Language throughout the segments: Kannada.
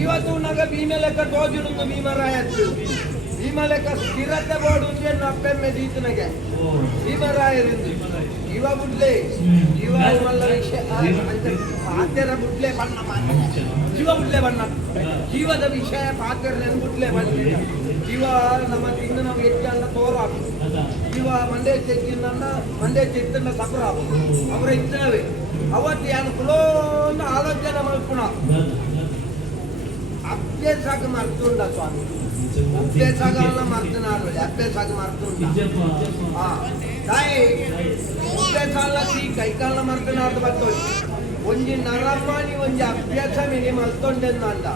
ಇವತ್ತು ನಗ ಭೀಮ ಲೆಕ್ಕ ತೋಜುಡು ಭೀಮರಾಯತ್ತು ಭೀಮ ಲೆಕ್ಕ ಸ್ಥಿರತೆ ಬೋರ್ಡ್ ಉಂಟೆ ನಪ್ಪೆಮ್ಮೆ ದೀತನಗೆ ಭೀಮರಾಯರಿಂದ ಇವ ಬುಡ್ಲೆ ಇವ ಮಲ್ಲ ವಿಷಯ ಪಾತ್ಯರ ಬುಡ್ಲೆ ಬಣ್ಣ ಜೀವ ಬುಡ್ಲೆ ಬಣ್ಣ ಜೀವದ ವಿಷಯ ಪಾತ್ಯರ ನೆನ್ಬುಡ್ಲೆ ಬಣ್ಣ ಜೀವ ನಮ್ಮ ತಿಂದು ನಾವು ಹೆಚ್ಚಂದ ತೋರಾಕು ಜೀವ ಮಂಡ್ಯ ಚೆತ್ತಿನ ಸಪರಾಕು ಅವರ ಇದ್ದವೇ ಅವತ್ತು ಅನುಕೂಲ ಆಲೋಚನೆ ಮಲ್ಪುಣ ಅಭ್ಯಾಸಾಗ ಮರ್ತುಂಡ ಸ್ವಾಮಿ ಅಭ್ಯಾಸಾಗಲ್ಲ ಮರ್ತನಾಡು ಅಭ್ಯಾಸಾಗ ಮರ್ತುಂಡ ಅಭ್ಯಾಸ ಕೈಕಾಲ ಮರ್ತನಾಡು ಬರ್ತೋಳಿ ಒಂಜಿ ನರಮ್ಮನಿ ಒಂಜಿ ಅಭ್ಯಾಸ ಮಿನಿ ಮಲ್ತೊಂಡೆಂದ ಅಂದ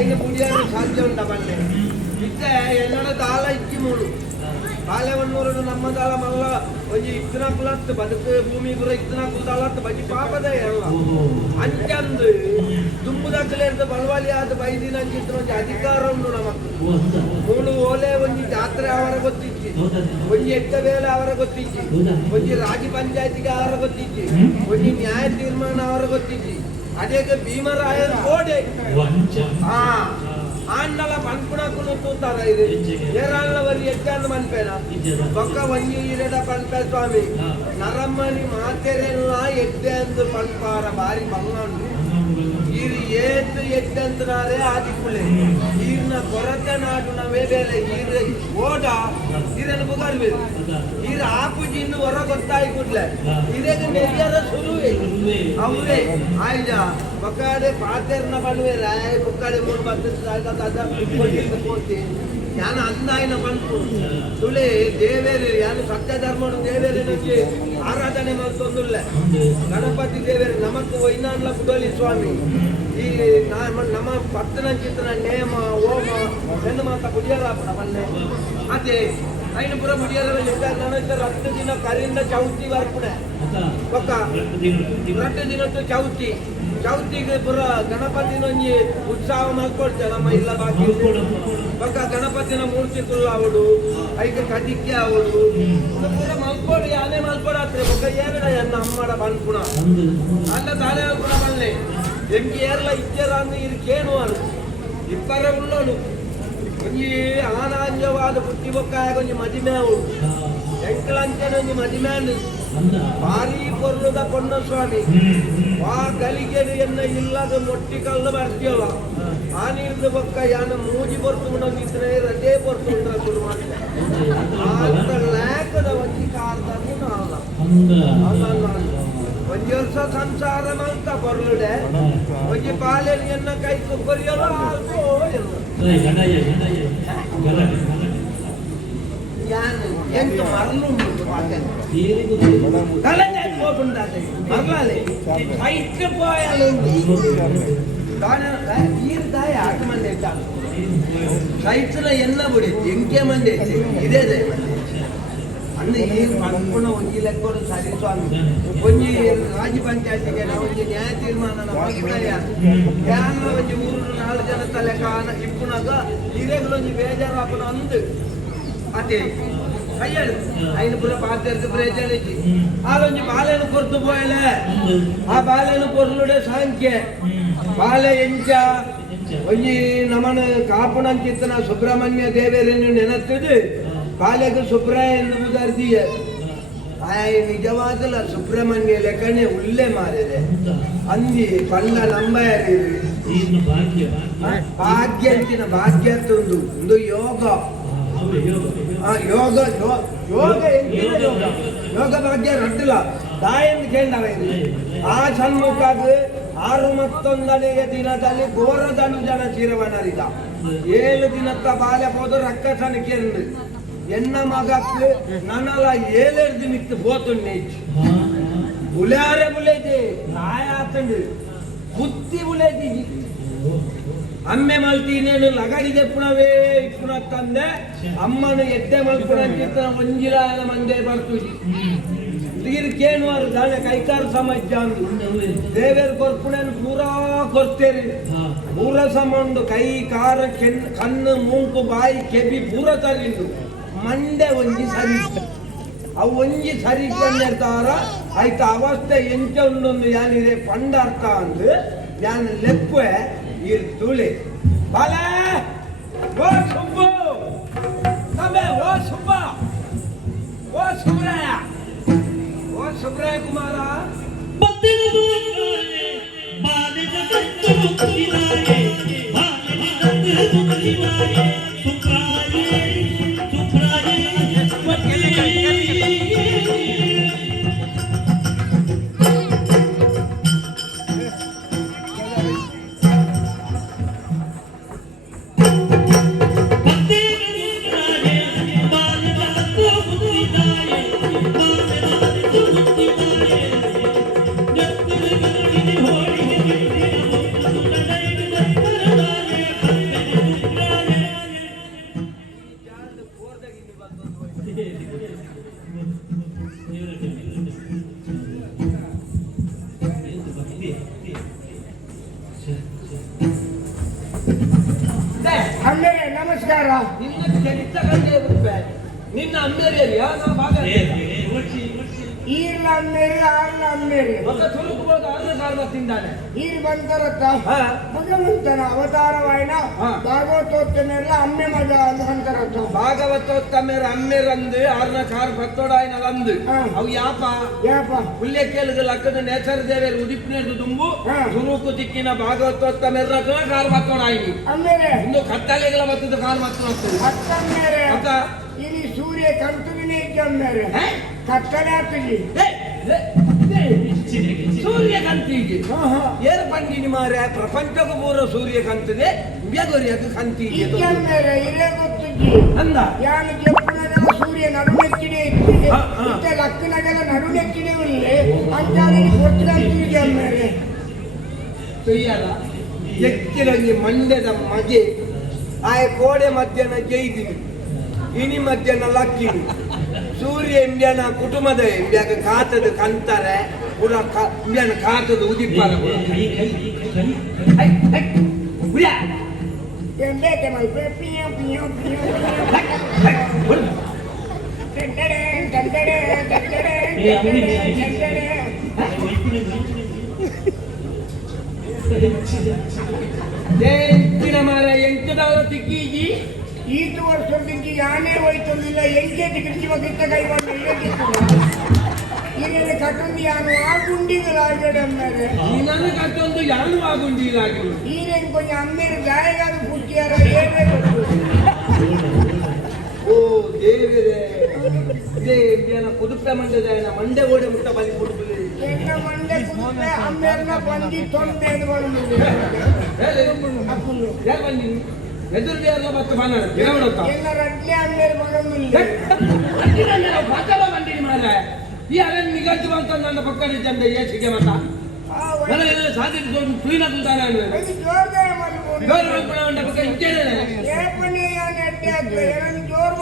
ಐನು ಕುಡಿಯಲು ಸಾಧ್ಯ ಉಂಡ ಬಂಡೆ ಇತ್ತೆ ಎಲ್ಲರ ದಾಲ ಇಕ್ಕಿ ಮೂಡು ಬಾಲೆವನ್ನೂರು ನಮ್ಮ ದಾಲ ಮಲ್ಲ ಒಂಜಿ ಇತ್ತನಕುಲತ್ತು ಬದುಕು ಭೂಮಿ ಗುರ ಇತ್ತನಕುಲತ್ತು ಬಜಿ ಪಾಪದ ಎಲ್ಲ ಅಂಚಂದು ದುಂಬುದಕ್ಕಲೇರ್ದು ಬಲವಾಲಿ ಆದ ಬೈದಿನ ಅಂಚಿತ್ರ ಒಂಜಿ ಅಧಿಕಾರ ಉಂಡು ನಮಕ್ ಮೂಳು ಓಲೆ ಒಂಜಿ ಜಾತ್ರೆ ಅವರ ಗೊತ್ತಿಚ್ಚಿ ಒಂಜಿ ಎಟ್ಟ ವೇಳೆ ಅವರ ಗೊತ್ತಿಚ್ಚಿ ಒಂಜಿ ರಾಜ ಪಂಚಾಯತಿಗೆ ಅವರ ಗೊತ್ತಿಚ್ಚಿ ಒಂಜಿ ನ್ಯಾಯ ತೀರ್ಮಾನ ಅವರ ಗೊತ್ತಿಚ್ಚಿ ಅದೇಗ ಭೀಮರಾಯರ ಕೋಡೆ ಆಂಡಲ ಪನ್ಪುಣಕ್ಕೂ ತೂತಾರ ಇದು ಏರಾಳವರಿ ಎಚ್ಚಂದು ಮನ್ಪೇನ ಪಕ್ಕ ಒಂಜಿ ಇರಡ ಪನ್ಪೆ ಸ್ವಾಮಿ ನರಮ್ಮನಿ ಮಾತೆರೆಲ್ಲ ಎಡ್ಡೆ ಅಂದು ಪನ್ಪಾರ ಬಾರಿ ಬಂಗಂಡು ಈರು ಏತು ಎಡ್ಡಂತನಾರೆ ಆದಿಕ್ಕುಳೆ ಈರ್ನ ಕೊರತೆ ನಾಡು ನವೇ ಬೇಲೆ ಈರು ಓಡ ಈರನ್ನು ಬುಗರ್ಬೇಕು ಈರು ಆಪುಜಿನ್ನು ಹೊರ ಗೊತ್ತಾಯಿ ಕೂಡ್ಲೆ ಇದಕ್ಕೆ ನೆರಿಯರ ಸುರುವೆ ಅವರೇ ಆಯ್ದ ಬೊಕ್ಕಾಡೆ ಪಾತೆರ್ನ ಬಳುವೆ ರಾಯ ಬೊಕ್ಕಾಡೆ ಮೂರು ಬರ್ತದೆ ಕೋತಿ ಯಾನು ಅಂದಾಯಿನ ಬಂತು ತುಳಿ ದೇವೇರಿ ಯಾನು ಸತ್ಯ ಧರ್ಮಡು ದೇವೇರಿನಕ್ಕೆ ಆರಾಧನೆ ಮಾಡ್ತೊಂದುಲ್ಲ ಗಣಪತಿ ದೇವೇರಿ ನಮಕ್ ವೈನಾನ್ಲ ಕುಡಲಿ ಸ್ವಾಮಿ ಈ ನಮ್ಮ ಪತ್ತನ ಚಿತ್ರ ನೇಮ ಓಮ ಹೆಣ್ಣು ಮಾತ ಕುಡಿಯಲಾಪಣ ಬಲ್ಲೆ ಅದೇ ಐನು ಪುರ ಮುಡಿಯಲ್ಲ 10 ದಿನ ಕರಿಂದ ಚೌತಿ ಬರ್ಪುಣೆ ಪಕ್ಕ 2 ದಿನದ್ದು ಚೌತಿಗೆ ಪುರ ಗಣಪತಿನೊಂಜಿ ಉತ್ಸವ ಮಲ್ಕೊಳ್ತೆ ನಮ್ಮ ಇಲ್ಲ ಬಾಕಿ ಪಕ್ಕ ಗಣಪತಿನ ಮೂರ್ತಿ ಕುಲ್ಲಾವಡು ಐಕೆ ಕದಿಕ್ಕೆ ಅವಡು ಪುರ ಮಲ್ಕೊಡು ಯಾನೇ ಮಲ್ಕೊಡತ್ರೆ ಪಕ್ಕ ಏರಡ ಎನ್ನ ಅಮ್ಮಡ ಬನ್ಪುಣ ಅಲ್ಲ ತಾನೇ ಅಲ್ಪುಣ ಬಲ್ಲೆ ಎಂಕಿ ಏರ್ಲ ಇಚ್ಚರ ಅಂದ್ರೆ ಇದಕ್ಕೇನು ಅನು ಇಪ್ಪರ ಉಳ್ಳೋನು ಒಂಜಿ ಆನಾಂಜವಾದ ಬುಟ್ಟಿ ಬೊಕ್ಕಾಯ ಒಂಜಿ ಮದಿಮೆ ಅವಳು ಎಂಕಲಂಚನ ಒಂಜಿ ಮದಿಮೆಂದು ಭಾರಿ ಪೊರ್ಲುದ ಪೊನ್ನ ಸ್ವಾಮಿ ಆ ಗಲಿಗೆ ಎನ್ನ ಇಲ್ಲದ ಮೊಟ್ಟಿ ಕಲ್ಲು ಬರ್ತೀಯಲ್ಲ ಆ ನೀರ್ದು ಬೊಕ್ಕ ಯಾನ ಮೂಜಿ ಬರ್ತು ನಂಗಿದ್ರೆ ರಜೆ ಬರ್ತು ಶುರು ಮಾಡಿದೆ ಅಂತ ಲ್ಯಾಕದ ಒಂಜಿ ಕಾಲದಲ್ಲಿ ನಾಲ್ಲ ಒಂಜಿ ವರ್ಷ ಸಂಸಾರ ಮಲ್ತ ಬರ್ಲುಡೆ ಒಂಜಿ ಪಾಲೆನ್ ಎನ್ನ ಕೈ ಕೊರಿಯಲ್ಲ ಆಲ್ಕೋ ಎಂಟು ಮರಳುಂಟು ತಲೆನೇ ಹೋಗ್ಬಿಡ್ತಾರೆ ಮರಳಾಲೆ ಐಕ್ಯ పోయాలండి ఈరుదాయ ఆట మంది ఎట్టాను సైట్స్లో ఎన్న పొడి ఎంకే మంది ఇదే అన్న ఈ పనుకున్న ಒಂಜಿ ಲೆಕ್ಕ ಸರಿ ಸ್ವಾಮಿ ಒಂಜಿ ರಾಜ್ಯ ಪಂಚಾಯತಿಗೆ ಒಂಜಿ ನ್ಯಾಯ ತೀರ್ಮಾನ ಯಾನ ಒಂಜಿ ಊರು 4 ಜನ ತಲೆ ಕಾನ ಇಪ್ಪುನಾಗ ಹಿರೇಗಳು ಒಂಜಿ ಬೇಜಾರಾಪನ ಅಂದು ಅದೇ ಅಯ್ಯಳು ಐನು ಪುರ ಪಾತ್ರೆದು ಬೇಜಾರಿಚ್ಚಿ ಆಲೊಂಜಿ ಬಾಲೆನು ಕೊರ್ದು ಪೋಯಲೆ ಆ ಬಾಲೆನು ಕೊರ್ಲುಡೆ ಸಂಖ್ಯೆ ಬಾಲೆ ಎಂಚ ಒಂಜಿ ನಮನ ಕಾಪುಣಂಚಿತ್ತನ ಸುಬ್ರಹ್ಮಣ್ಯ ದೇವೇರನ್ನು ನೆನತ್ತದು ಬಾಲೆಗೆ ಸುಬ್ರಾಯ ಎಂದು ಮುದರ್ದಿಯ ನಿಜವಾದಲ್ಲ ಸುಬ್ರಹ್ಮಣ್ಯ ಲೆಕ್ಕನೆ ಉಲ್ಲೆ ಮಾರಿದೆ ಅಂದಿ ಪಂಡ ನಂಬರಿ ಭಾಗ್ಯ ಅಂಚಿನ ಭಾಗ್ಯ ಒಂದು ಯೋಗ ಯೋಗ ಯೋಗ ಯೋಗ ಭಾಗ್ಯ ರಡ್ಡಿಲ್ಲ ದಾಯಂದು ಕೇಂದ್ರ ಆ ಸನ್ಮುಖಾಗ 61ನೇ ದಿನದಲ್ಲಿ ಘೋರದನು ಜನ ಚಿರವನರಿದ 7 ದಿನಕ್ಕ ಬಾಲ್ಯ ಹೋದ ರಕ್ಕಸನ ಕೇಂದ್ರ ಎನ್ನ ಮಗಕ್ಕೆ ನನ್ನಲ್ಲ 7 ದಿನಕ್ಕೆ ಹೋತುಂಡೆ ಬುಲಾರೆ ಬುಲೇಜೆ ನಾಯ ಆತಂಡು ಬುತ್ತಿ ಬುಲೇಜಿ ಅಮ್ಮೆ ಮಲ್ತೀನೇನು ಲಗಡಿಗೆ ಪುಣವೇ ಇಪ್ಪುಣಕ್ಕಂದೆ ಅಮ್ಮನು ಎಡ್ಡೆ ಮಲ್ಪುಣಕ್ಕಿಂತ ಒಂಜಿಲ ಮಂದೆ ಬರ್ತುಜಿ ಕೇಳುವರು ದಾನೆ ಕೈಕಾರು ಸಮಜ್ಜ ದೇವೇರ್ ಕೊರ್ಪುಣೆನ್ ಪೂರಾ ಕೊರ್ತೇರಿ ಪೂರ ಸಮಂಡು ಕೈ ಕಾರ ಕಣ್ಣು ಮೂಂಕು ಬಾಯಿ ಕೆಬಿ ಪೂರ ತರಿಂಡು ಮಂಡೆ ಒಂಜಿ ಸರಿ ಅವು ಒಂಜಿ ಸರಿ ಕಂಡಿರ್ತಾರ ಆಯ್ತು ಅವಸ್ಥೆ ಎಂಚ ಉಂಡೊಂದು ಯಾನಿದೆ ಪಂಡರ್ಥ ಅಂದು ಯಾನ್ ಲೆಪ್ಪೆ ಇರ್ ತುಳಿ ಬಾಲ ಓ ಸುಬ್ಬು ತಬೆ ಓ ಸುಬ್ಬ ಓ ಸುಬ್ರಾಯ ಓ ಸುಬ್ರಾಯ ಕುಮಾರ ನಮಸ್ಕಾರ. ನಿನ್ನ ಅಮ್ಮೇರಿಯಾ ನಾವು ಭಾಗ ಈರ್ಲ ಅಮ್ಮೇರಿ ಆರ್ಲ ಅಮ್ಮೇರಿ ಮಗ ತುಳುಕುವಾಗ ಆರ್ಲ ಕಾರಣ ತಿಂದಾನೆ ಈರ್ ಬಂತರತ್ತ ಭಗವಂತನ ಅವತಾರವಾಯಿನ ಭಾಗವತೋತ್ತಮೆಲ್ಲ ಅಮ್ಮೆ ಮಗ ಅಂತಾರತ್ತ ಭಾಗವತೋತ್ತಮೆರ ಅಮ್ಮೆರಂದು ಆರ್ನ ಕಾರ್ ಭಕ್ತೋಡಾಯಿನ ಲಂದು ಅವು ಯಾಪ ಹುಲ್ಲೆ ಕೇಳಿದ ಲಕ್ಕದ ನೇಚರ್ ದೇವೇರು ಉದಿಪ್ನೇದು ದುಂಬು ತುರುಕು ದಿಕ್ಕಿನ ಭಾಗವತೋತ್ತಮೆರ ಕಾರ್ ಭಕ್ತೋಡಾಯಿನಿ ಅಮ್ಮೇರೆ ಇನ್ನು ಕತ್ತಲೆಗಳ ಬತ್ತದ ಕಾರ್ ಭಕ್ತ ಅತ್ತಮ್ಮೇರೆ ಇಲ್ಲಿ ಸೂರ್ಯ ಕಂತುವಿನೇ ಅಮ್ಮೇರೆ ಕತ್ತಲೆ ಆಗ್ತದೆ ಸೂರ್ಯಕಾಂತಿಗೆ ಏರ್ ಪಂಡಿನಿ ಮಾರ ಪ್ರಪಂಚಕ್ಕೂ ಪೂರ ಸೂರ್ಯಕಾಂತದೆ ಬೆಗೊರಿಯದು ಕಾಂತಿಗೆ ಇರೇ ಗೊತ್ತಿದ್ದಿ ಅಂದ ಯಾನು ಜಪ್ಪನಗಲ ಸೂರ್ಯ ನಡುನೆಕ್ಕಿಡೆ ಇತ್ತು ಮತ್ತೆ ಲಕ್ಕನಗಲ ನಡುನೆಕ್ಕಿಡೆ ಉಳ್ಳೆ ಅಂತಾನೆ ಗೊತ್ತಿಗೆ ಅಮ್ಮೇಲೆ ಸರಿಯಲ್ಲ ಎಕ್ಕಿರಂಗಿ ಮಂಡ್ಯದ ಮಗೆ ಆಯ ಕೋಡೆ ಮಧ್ಯಾಹ್ನ ಜೈದಿನಿ ಇನಿ ಮಧ್ಯಾಹ್ನ ಲಕ್ಕಿನಿ ಸೂರ್ಯ ಇಂಬ್ಯಾನ ಕುಟುಂಬದ ಇಂಬ್ಯಾಗ ಕಾತದ ಕಂತಾರೆ ಪುರ ಇಂಬ್ಯಾನ ಕಾತದ ಉದಿಪಾರ ಎಂಟಿನ ಮರ ಎಂಟದಾದ ತಿಕ್ಕೀಗಿ ಈತು ವರ್ಷಕ್ಕೆ ಯಾನೇ ಹೋಯ್ತೊಂದಿಲ್ಲ ಎಂಕೆ ಟಿಕಿಟ್ಟಿ ಮಗಿತ್ತ ಕೈ ಮಾಡಿ ಈಗ ಕಟ್ಟೊಂದು ಯಾನು ಆ ಗುಂಡಿಗಳಾಗಡೆ ಅಮ್ಮೇರೆ ನನ್ನ ಕಟ್ಟೊಂದು ಯಾನು ಆ ಗುಂಡಿಗಳಾಗಿ ಈಗ ಕೊಂಚ ಅಮ್ಮೇರು ಗಾಯಗಾದ ಪುಟ್ಟಿಯಾರ ಏನೇ ಓ ದೇವರೇ ಇದೇ ಇಂಡಿಯನ ಕುದುಪೆ ಮಂಡ್ಯದ ಮಂಡೆ ಓಡೆ ಮುಟ್ಟ ಬಲಿ ಕೊಡುದು ಎನ್ನ ಮಂಡೆ ಕುದುಪೆ ಅಮ್ಮೇರ್ನ ಬಂದಿ ತೊಂದೆ ಬಂದಿದೆ ಯಾರು ಬಂದಿ ಎದುರು ಎಲ್ಲ ಮತ್ತೆ ಬಾನಾಡ ಗಿಡವಡತ್ತ ಎಲ್ಲ ರಡ್ಲೆ ಅಮ್ಮೇರು ಮಗನಿಲ್ಲ ಪಕ್ಕದ ಬಂದಿನಿ ಮಾರ ಈ ಅಲ್ಲ ನಿಗತ್ತು ಬಂತ ನನ್ನ ಪಕ್ಕದ ಜಂಡ ಏಸಿಗೆ ಮತ ಎಲ್ಲ ಸಾಧಿಸಿ ತುಯಿನ ತುಲ್ತಾನೆ ಜೋರ್ದೇ ಮಾಡ್ಬೋದು ಗೌರವ ಪಕ್ಕ ಇದ್ದೇನೆ ಏಪನೆ ಯಾನೆ ಅಡ್ಡೆ ಆಗ್ತದೆ ಜೋರ್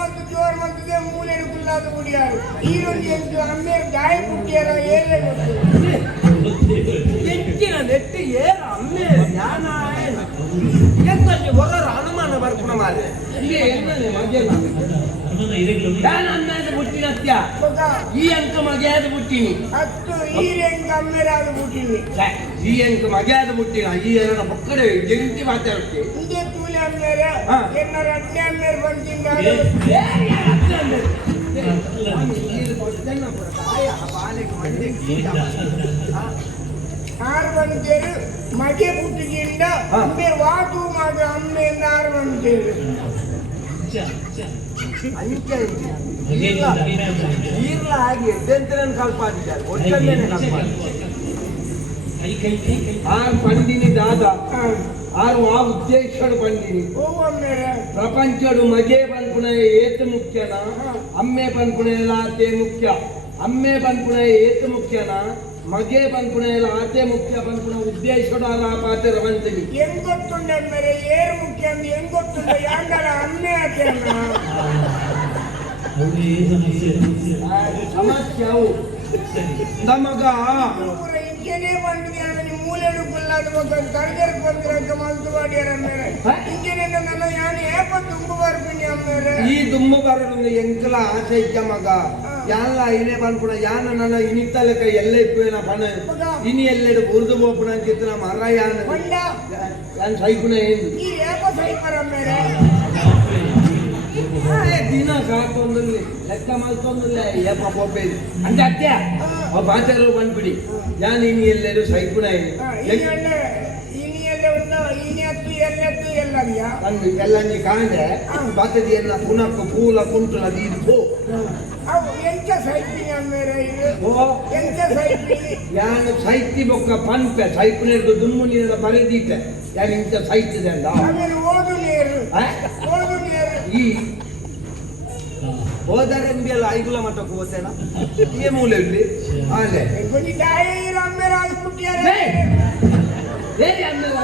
ಮಂತದೆ ಮೂಲೆ ಕುಲ್ಲಾದ ಕುಡಿಯಾರು ಈರೊಂದು ಎಂಟು ಅಮ್ಮೇರು ಗಾಯ ಕುಟ್ಟಿಯಾರ ಏನೇ ಗೊತ್ತು ಹೆಚ್ಚಿನ ನೆಟ್ಟಿ ಏನ ಅಮ್ಮೆ ಜ್ಞಾನ ಎಂತಲ್ಲಿ ಹೊರರ ಅನುಮಾನ ಬರ್ಪುಣ ಮಾರೆ ಇಲ್ಲಿ ಎಂತಲ್ಲಿ ಮಗೆಲ್ಲ ನಾನು ಅಮ್ಮೆದು ಬುಟ್ಟಿನ ಅತ್ಯ ಈ ಅಂಕ ಮಗೆಯಾದ ಬುಟ್ಟಿನಿ ಹತ್ತು ಈರೆಂಕ ಅಮ್ಮೇರಾದ ಬುಟ್ಟಿನಿ ಈ ಅಂಕ ಮಗೆಯಾದ ಬುಟ್ಟಿನ ಈ ನನ್ನ ಪಕ್ಕಡೆ ಜಂಟಿ ಮಾತಾಡುತ್ತೆ ಇದೇ ತೂಲೆ ಅಮ್ಮೇರೆ ಎನ್ನರ ಅಡ್ಡೆ ಅಮ್ಮೇರು ಬಂತಿಂದ ಆರು ಬಂತೇರು ಮಗೆ ಬುಟ್ಟಿಗಿಂದ ಅಮ್ಮೆ ವಾತು ಮಾದ ಅಮ್ಮೆಯಿಂದ ಆರು ಬಂತೇರು ಈರ್ಲ ಹಾಗೆ ಎದ್ದೆಂತರನ್ನು ಕಲ್ಪಾದಿದ್ದಾರೆ ಒಟ್ಟನ್ನೇನೆ ಕಲ್ಪಾದ ಆರು ಪಂಡಿನಿ ದಾದ ಆರು ಆ ಉದ್ದೇಶಡು ಪಂಡಿನಿ ಪ್ರಪಂಚಡು ಮಗೆ ಪನ್ಪುಣ ಏತು ಮುಖ್ಯನ ಅಮ್ಮೆ ಪನ್ಪುಣ ಎಲ್ಲ ಅದೇ ಮುಖ್ಯ ಅಮ್ಮೆ ಪನ್ಪುಣ ಏತು ಮುಖ್ಯನ ಮಗೆ ಪನ್ಪುಣ ಎಲ್ಲ ಆಚೆ ಮುಖ್ಯ ಪನ್ಪುಣ ಉದ್ದೇಶಡ ಪಾತ್ರ ಬಂತೀನಿ ಹೆಂಗ್ ಗೊತ್ತುಂಡ ಅಂದ್ರೆ ಏರು ಮುಖ್ಯ ಅಂದ್ರೆ ಹೆಂಗ್ ಗೊತ್ತುಂಡ ಯಾಂಗಲ ಅಮ್ಮೆ ಆತೇನ ಸಮಸ್ಯೆ ಅವು ನಮಗ ಇಂಜನೇ ಬಂದಿದೆ ಅಂದ್ರೆ ಮೂಲೆಡು ಗುಲ್ಲಾದ ಮಗ ಕರ್ಗರ್ ಬಂದಿರಕ ಮಲ್ತು ಮಾಡಿಯಾರ ಮೇಲೆ ಇಂಜನೇ ನನ್ನ ಯಾನು ಏಪ ತುಂಬ ಬರ್ತೀನಿ ಅಮ್ಮೇರೆ ಈ ತುಂಬ ಬರೋದು ಎಂಕಲ ಆಸೆ ಇದ್ದ ಮಗ ಯಾನ ಇನೇ ಪನ್ಪುಣ ಯಾನ ನನ್ನ ಇನಿತ್ತಲಕ ಎಲ್ಲ ಇಪ್ಪೇನ ಪಣ ಇನಿ ಎಲ್ಲೆಡು ಬುರ್ದು ಬೋಪುಣ ಅಂಚಿತ್ತಿನ ಮರ ಯಾನ ಯಾನ್ ಸೈಪುಣ ಏನು ಈ ಏಪ ಸೈಪರ ಅಮ್ಮೇರೆ ದಿನ ಸಾಕೊಂದಲ್ಲಿ ಲೆಕ್ಕ ಮಲ್ತೊಂದಿಲ್ಲ ಏಪ ಬೋಪೇದು ಅಂತ ಅತ್ಯ ಬಾಚರು ಬಂದ್ಬಿಡಿ ಯಾನ್ ಇನಿ ಎಲ್ಲೆಡು ಸೈಪುಣ ಏನು ಎಲ್ಲಂಜಿ ಕಾಂಡೆ ಬಾತದಿ ಎಲ್ಲ ಪುನಃ ಪೂಲ ಕುಂಟುಲ ದೀದು ಯಾನು ಸೈತಿ ಬೊಕ್ಕ ಪನ್ಪೆ ಸೈಪುನೇರ್ದು ದುಮ್ಮುನಿನ ಬರೆದೀತೆ ಯಾನು ಇಂಥ ಸೈತಿದೆ ಅಂದ ಈ ಹೋದರಂಬಿ ಎಲ್ಲ ಐಗುಲ ಮಟ್ಟಕ್ಕೆ ಹೋಗ್ತೇನ ಈ ಮೂಲೆ ಇಲ್ಲಿ ಅಲ್ಲೇ ಹೇಗೆ ಅಮ್ಮೇಲೆ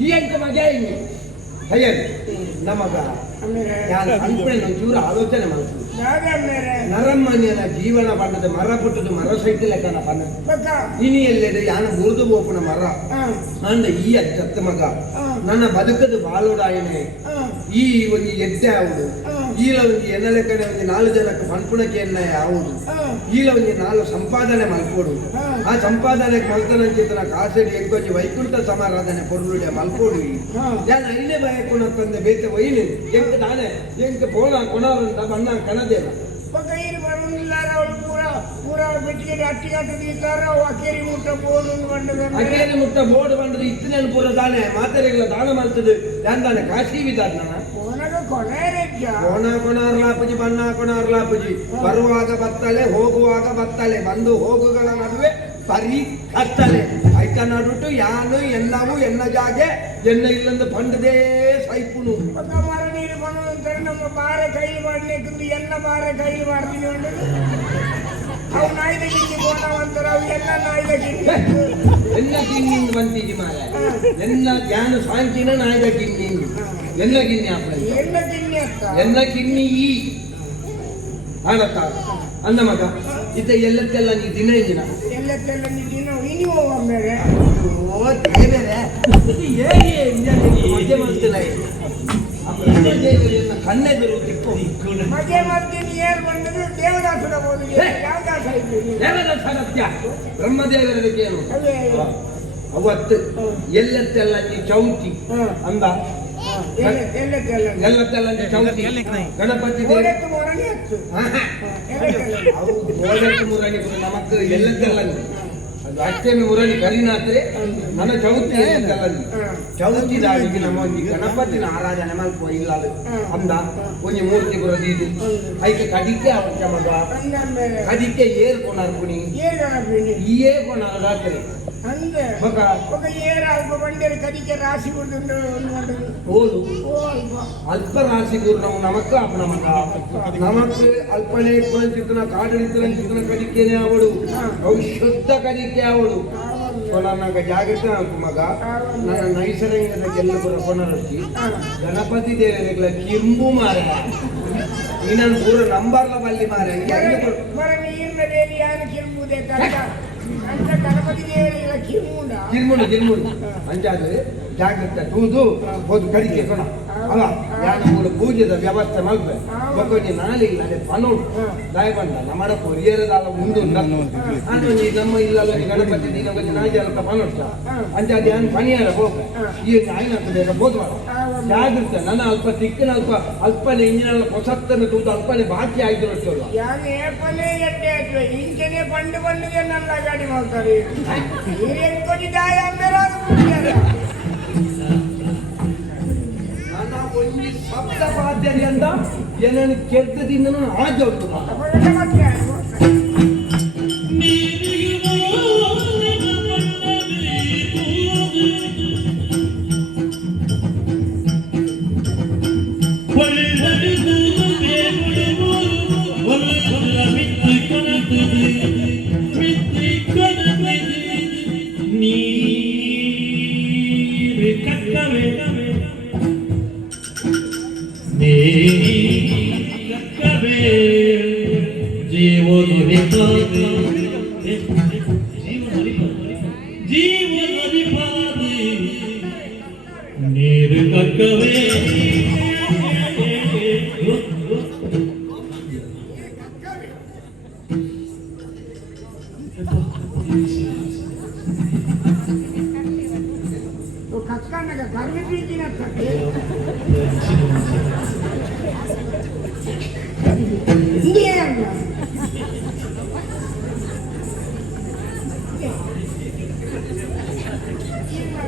ಈ ಎಂತ ಮಗ ಹಿಂಗೆ ಹೇಳಿ ನಮಗ ಯಾರು ಅನ್ಪೇನು ಚೂರ ಆಲೋಚನೆ ಮಾಡ್ತೀವಿ ನರಮ್ಮನಿಯನ ಜೀವನ ಬಣ್ಣದ ಮರ ಪುಟ್ಟದು ಮರ ಸೈತಿ ಲೆಕ್ಕನ ಬಣ್ಣ ಇನಿ ಎಲ್ಲೆಡೆ ಯಾನ ಮುರಿದು ಬೋಪುನ ಮರ ಅಂದ ಈ ಅಜ್ಜತ್ತ ಮಗ ನನ್ನ ಬದುಕದು ಬಾಳೋಡಾಯನೆ ಈ ಒಂದು ಎಡ್ಡೆ ಆವುದು ಈಲ ಒಂದು ಎನ್ನ ಲೆಕ್ಕನೆ ಒಂದು 4 ಜನಕ್ಕೆ ಪನ್ಪುಣಕ್ಕೆ ಎನ್ನ ಯಾವುದು ಈಲ ಒಂದು 4 ಸಂಪಾದನೆ ಮಲ್ಪೋಡು ಆ ಸಂಪಾದನೆಗೆ ಮಲ್ತನಂಚಿತನ ಕಾಸೆಡಿ ಎಂಕೊಂಜಿ ವೈಕುಂಠ ಸಮಾರಾಧನೆ ಪೊರುಳುಡೆ ಮಲ್ಪೋಡು ಯಾನ ಐನೇ ಬಯಕುಣಕ್ಕಂದೆ ಬೇತೆ ವೈನು ಎಂಕ ತಾನೆ ಎಂಕ ಪೋಣ ಕೊಣವಂತ ಬಣ್ಣ ಕಣದೇನ ಅಕ್ಕೇರಿ ಮುಟ್ಟ ಬೋರ್ಡ್ ಬಂದ್ರೆ ಇತ್ತಿನ ಪೂರ ತಾನೆ ಮಾತೆರೆಗಳ ದಾನ ಮಾಡ್ತದೆ ಯಾನ್ ತಾನೆ ಕಾಶಿ ವಿಧಾನ ಕೋಣ ಕೊಣಾರ್ಲಾಪುಜಿ ಬಣ್ಣ ಕೊಣಾರ್ಲಾಪುಜಿ ಬರುವಾಗ ಬತ್ತಲೆ ಹೋಗುವಾಗ ಬತ್ತಲೆ ಬಂದು ಹೋಗುಗಳ ನಡುವೆ ಬರೀ ಕತ್ತಲೆ ಆಯ್ತ ನಡುಟು ಯಾನು ಎನ್ನವು ಎನ್ನ ಜಾಗೆ ಎನ್ನ ಇಲ್ಲಂದು ಪಂಡದೇ ಸೈಪುನು ನಮ್ಮ ಬಾರೆ ಕೈಲಿ ಮಾಡ್ಲಿಕ್ಕೆ ಎಲ್ಲ ಬಾರೆ ಕೈಲಿ ಮಾಡ್ತೀನಿ ಅವು ನಾಯ್ದ ಗಿಣ್ಣಿ ಬೋಣವಂತರ ಅವು ಎಲ್ಲ ನಾಯ್ದ ಗಿಣ್ಣಿ ಎಲ್ಲ ಗಿಣ್ಣಿ ಬಂತಿದ್ದಿ ಮಾರ ಎಲ್ಲ ಯಾನು ಸಾಂಚಿನ ನಾಯ್ದ ಗಿಣ್ಣಿ ಎಲ್ಲ ಗಿಣ್ಣಿ ಎಲ್ಲ ಗಿಣ್ಣಿ ಅಂತ ಎಲ್ಲ ಗಿಣ್ಣಿ ಈ ಆಡತ್ತ ಅಂದ ಮಗ ಇತ್ತ ಎಲ್ಲತ್ತೆಲ್ಲ ನೀ ದಿನ ಇಂದಿನ ಎಲ್ಲತ್ತೆಲ್ಲ ನೀ ದಿನ ಇನಿ ಹೋಗ ಮೇಲೆ ಓ ದೇವರೇ ಹೇಗೆ ಮಜೆ ಮಾಡ್ತಿಲ್ಲ ಕಣ್ಣೆ ಬರು ತಿಕ್ಕು ಮಜೆ ಮಾಡ್ತೀನಿ ಏರ್ ಬಂದ್ರೆ ದೇವದಾಸನ ಬೋದು ಯಾವದಾಸ ದೇವದಾಸ ಅಗತ್ಯ ಬ್ರಹ್ಮದೇವರದಕ್ಕೇನು ಅವತ್ತು ಎಲ್ಲತ್ತೆಲ್ಲ ನೀ ಚೌತಿ ಅಂದ ಎಲ್ಲತ್ತೆಲ್ಲ ನೀ ಚೌತಿ ಗಣಪತಿ ಮುರಣಿ ನಮಕ್ ಎಲ್ಲತ್ತೆಲ್ಲ ಅಷ್ಟೇನು ಮುರಣಿ ಕರಿನಾತ್ರೆ ನನ್ನ ಚೌತಿ ಚೌತಿ ದಾಳಿಗೆ ನಮ್ಮ ಒಂದು ಗಣಪತಿನ ಆರಾಧನೆ ಮಲ್ಪ ಇಲ್ಲ ಅಂದ ಒಂದು ಮೂರ್ತಿ ಬರೋದಿದು ಐಕೆ ಕಡಿಕೆ ಅವಶ್ಯ ಮಗ ಕಡಿಕೆ ಏರ್ ಕೊನಾರ್ಪುಣಿ ಏ ಕೊನಾರ ರಾತ್ರಿ ಓದು ಅಲ್ಪ ರಾಶಿ ನಾವು ನಮಕ್ಕ ಅಪ್ಪ ನಮಕ್ ಅಲ್ಪನೆ ಚಿತ್ರನ ಕಾಡಳಿತನ ಕಡಿಕೆನೆ ಅವಳು ಅವು ಶುದ್ಧ ಕಡಿಕೆ ಅವಳು ಕೊನಾಗ ಜಾಗ್ರತೆ ಹಾಕು ಮಗ ನನ್ನ ನೈಸರ್ಗಿಕದ ಗೆಲ್ಲಬರ ಕೊನರಸಿ ಗಣಪತಿ ದೇವರಿಗಳ ಕಿಂಬು ಮಾರ ಇನ್ನೊಂದು ಪೂರ ನಂಬರ್ಲ ಬಲ್ಲಿ ಮಾರ ಕಿರ್ಮುಂಡು ಅಂಚಾದ್ರೆ ಜಾಗ್ರತೆ ತೂದು ಹೋದು ಕಡಿಕೆ ಕೊಣ ಅಲ್ಲ ಯಾನ ಪೂಜೆದ ವ್ಯವಸ್ಥೆ ಮಾಡ್ಬೇಕು ಮಕ್ಕಳಿಗೆ ನಾಳೆ ಇಲ್ಲ ಅದೇ ಪನೋಡು ದಾಯ ಬಂದ ನಮ್ಮಡ ಕೊರಿಯರದಾಲ ಮುಂದು ನಮ್ಮ ಇಲ್ಲಲ್ಲ ಗಣಪತಿ ದಿನ ನಾಜಿ ಅಲ್ಪ ಪನೋಡ್ಸ ಅಂಚಾದ ಯಾನ್ ಪನಿಯಾರ ಹೋಗ ಈ ನಾಯಿನ ಬೇಗ ಬೋದ್ವಾರ ಜಾಗ್ರತೆ ನನ್ನ ಅಲ್ಪ ತಿಕ್ಕಿನ ಅಲ್ಪನೆ ಇಂಜಿನ ಹೊಸತ್ತನ್ನು ತೂತು ಅಲ್ಪನೆ ಬಾಕಿ ಆಯ್ತು ಅಷ್ಟಲ್ಲ ಇಂಚನೆ ಬಂಡು ಬಂಡಿಗೆ ನನ್ನ ಗಾಡಿ ಮಾಡ್ತಾರೆ ನನ್ನ ಒಂದು ಶಬ್ದ ಬಾಧ್ಯತೆ ಅಂತ ಏನನ್ನು ಕೆಟ್ಟದಿಂದ ಆಜೋದು With ಕಕ್ಕವೇ ಕಕ್ಕವೇ ಜೀವನರಿಪಾದೆ ಜೀವನರಿಪಾದೆ ನೀರು ಕಕ್ಕವೇ ಕಕ್ಕನಗ ಗರ್ಭಿಣ ಕಕ್ಕೆ ಹಿಂಗೆ ಅಲ್ಲ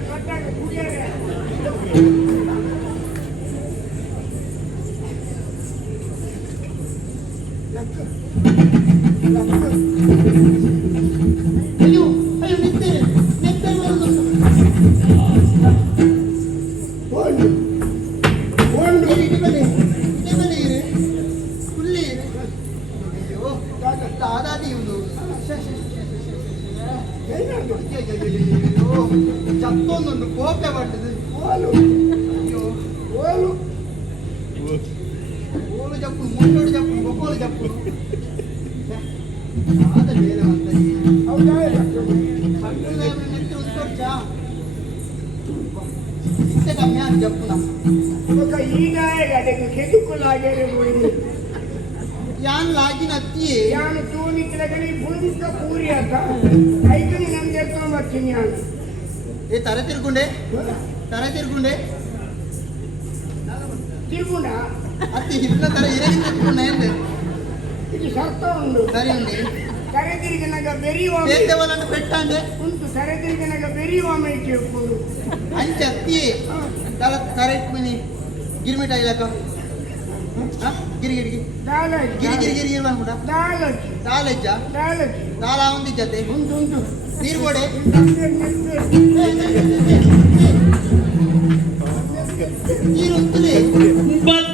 ಕಟ್ಟಾಗ ಕುಡಿಯಾರೆ ಅಯ್ಯೋ ಅಯ್ಯೋ ನಿಂತೆ ನಿಂತೆ ಬರೋದು ಓಂಡು ಓಂಡು ಇದೇ ಬನ್ನಿ ಇರೆ ಫುಲ್ಲಿ ಇರೆ ಅಯ್ಯೋ ದಾದಾದಿ ಇವುದು ಅಯ್ಯೋ ಚತ್ತೊಂದೊಂದು ಕೋಪೆ ಪಟ್ಟದು ಓಲು ಅಯ್ಯೋ ಓಲು ಓಲು ಜಪ್ಪು ಮುಂಡೋಡು ಜಪ್ಪು ಬೊಕ್ಕೋಳು ಜಪ್ಪು ಆದ ಬೇರೆ ಅಂತ ಹೌದಾ ನೆಟ್ಟು ಉಸ್ಕೊಡ್ಚ ಇಂತೆ ಕಮ್ಮಿ ಅಂತ ಜಪ್ಪುನ ఒక ఈనాయగడకు కెదుకులాగేరే పోయింది ಯಾನ್ ಲಾಗಿನ ಅತ್ತಿಯೇ ಯಾನು ತೂನಿಕ್ಲಗನಿ ಬುಂದಿಕ್ಕ ಪೂರಿ ಅಕ್ಕ ಐಕನಿ ನಮ್ ಜರ್ಕೊಂಡ್ ಬರ್ತೀನಿ ನಾನು ಏ ತರ ತಿರ್ಗುಂಡೆ ತಿರುಗುಂಡ ಅತ್ತಿ ಹಿಪ್ನ ತರ ಇರಗಿ ತಿರ್ಗುಂಡ ಎಂದೆ ఇది సర్తం ఉండు ಸರಿ ಉಂಡೆ తర తిరిగినాక బెరివామ ಬೇತೆವಲನ್ನು ಪೆಟ್ಟಂಡೆ ఉంటు తర తిరిగినాక బెరివామ చెప్పుడు ಅಂಚ ಅತ್ತಿಯೇ ತಲ ತರ ಇಟ್ಮಿನಿ ಗಿರ್ಮಿಟ ಇಲ್ಲಕ ಗಿರಿ ಗಿರಿ ಗಿರಿ దాలకి ಗಿರಿ ಗಿರಿ ಗಿರಿ ಗಿರಿ ಬಂದ್ಬಿಡ దాలకి ತಾಲೆಜ್ಜ దాలకి ತಾಲ ಒಂದಿ ಜತೆ ఉంటు ఉంటు ನೀರ್ಬೋಡೆ ನೀರು ಉಂಟುಲೆ ಲತ್ತು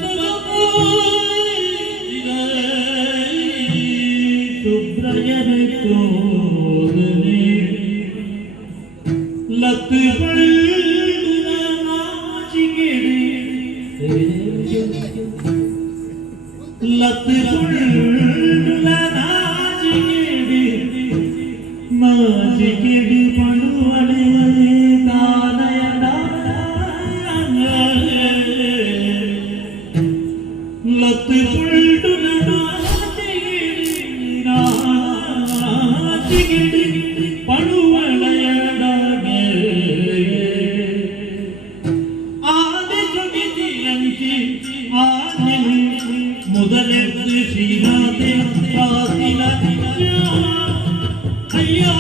ಲತ್ತು ಮಾಜಿಗೆಡಿ ಪಡುವಡೆ ದಾನಯದ ಲತ್ತು ನಾಚಿಗೆಡಿ ಪಡುವಳೆಯಡಗೆ ಆದಿ ಸುಗಿತಿ ನಂಚಿ ಆದಿ முதலெடுத்து ஸ்ரீநாதே காத்தின ஐயா ஐயா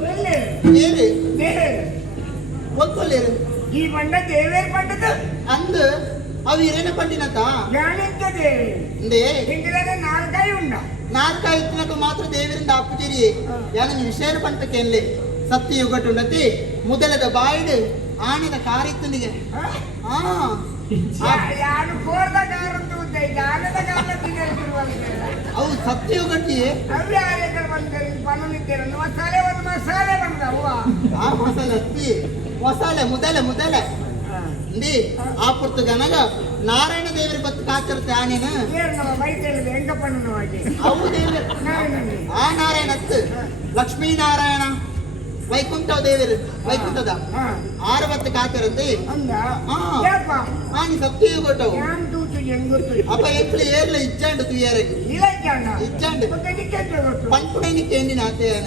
వెళ్ళే ఏరే ఒక్కొల్లేరు ఈ పండ దేవేరు పండుగ ಅಂದು ಅವು ಇರೇನ ಪಂಡಿನತ ಜ್ಞಾನಿಂತ ದೇವಿ ಇಂದೇ ಇಂದಿರಾಗ ನಾಲ್ಕಾಯಿ ಉಂಡ ನಾಲ್ಕ ಇತ್ತಿನಕ ಮಾತ್ರ ದೇವರಿಂದ ಅಪ್ಪುಜಿರಿ ಯಾನ ವಿಷಯ ಪಂಟಕ್ಕೆನ್ಲೆ ಸತ್ಯ ಯುಗಟ್ಟು ನತಿ ಮೊದಲದ ಬಾಯಿಡು ಆನೆದ ಕಾರಿತ್ತನಿಗೆ ಆ ಯಾರು ಕೋರ್ದ ಕಾರಂತ ಉದ್ದ ಜ್ಞಾನದ ಕಾಲ ಅವು ಸತ್ಯ ಯುಗಟ್ಟಿ ಅವು ಯಾರ್ಯಾರು ಬಂದರೆ ಪಣನಿದ್ದೇನೆ ಮಸಾಲೆ ಒಂದು ಮಸಾಲೆ ಬಂದವು ಆ ಮಸಾಲೆ ಅತ್ತಿ ಮಸಾಲೆ ಮೊದಲ ಇಂದಿ ಆ ಪುರ್ತು ಗನಗ ನಾರಾಯಣ ದೇವರ ಬತ್ತು ಕಾಚರ್ತೆ ಆನೇನ ಏನು ನಮ್ಮ ಬೈತೇಳಿದೆ ಹೆಂಗ ಪಣ್ಣನವಾಗಿ ಅವು ದೇವರು ನಾರಾಯಣನಿಗೆ ಆ ನಾರಾಯಣ ಅತ್ತು ಲಕ್ಷ್ಮೀ ನಾರಾಯಣ ವೈಕುಂಠ ದೇವರು ವೈಕುಂಠದ 60 ಕಾಚರತೆ ಅಂದ ಆ ಯಪ್ಪ ಆನಿ ಸತ್ಯ ಯುಗಟವು ಯಾನ್ ತೂತು ಹೆಂಗೊತ್ತು ಅಪ್ಪ ಎಟ್ಲು ಏರ್ಲ ಇಚ್ಚಾಂಡು ತುಯ್ಯಾರಗೆ ಇಲ್ಲ ಜಾಣ ಇಚ್ಚಾಂಡು ಮತ್ತೆ ನಿಕ್ಕೆ ಗೊತ್ತು ಪಂಪುಣೆನಿ ಕೇಂದಿನ ಆತೆಯನ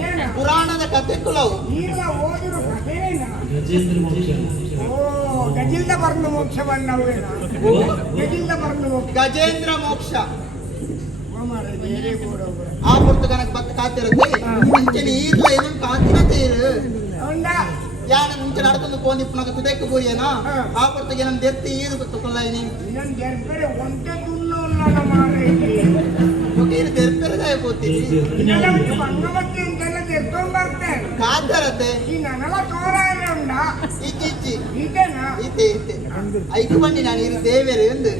ಏನ ಪುರಾಣದ ಕಥೆ ಕುಲವು ಈಗ ಓದಿರೋ ಕಥೆನ ಓ ಗಜಿಲ್ದ ಬರ್ನು ಮೋಕ್ಷ ಬಂದವೇನ ಗಜಿಲ್ದ ಬರ್ನು ಮೋಕ್ಷ ಗಜೇಂದ್ರ ಮೋಕ್ಷ ಮಾಮಾರೆ ಬೇರೆ ಬೋಡವ್ರೆ ಆ ಪುರ್ತು ಗನಕ ಬತ್ತು ಕಾತಿರತ್ತೆ ಅಂಚನೆ ಈರ್ಲ ಏನೊಂದು ಕಾತಿನ ತೇರು ಅಂದ ಯಾನ ಮುಂಚೆ ನಡ್ಕೊಂಡು ಕೋಂದಿಪ್ಪನಾಗ ತುದಕ್ಕೆ ಬೋರಿಯನ ಆ ಪುರ್ತಿಗೆ ನಮ್ಮ ದೆತ್ತಿ ಈರು ಗೊತ್ತುಕೊಳ್ಳಾಯಿನಿ ಇನ್ನೊಂದು ಗೆರ್ಬೇರೆ ಒಂದೇ ತುಲ್ಲು ಇಲ್ಲ ಮಾರೆ ಒಕ್ಕೀರು ತೆರ್ಪೆರದಾಯ ಕೂತೀನಿ ಇನ್ನೊಂದು ಬಂಗವತ್ತಿ ಅಂತೆಲ್ಲ ತೆರ್ಕೊಂಡ್ಬರ್ತೇನೆ ಕಾದರತೆ ಈ ನನ್ನೆಲ್ಲ ತೋರಾಯ ಉಂಡ ಇಚ್ಚಿ ಈತೇನಾ ಇತ್ತೆ ಐಕು ಬಂಡಿ ನಾನು ಇರು ದೇವೇರು ಎಂದು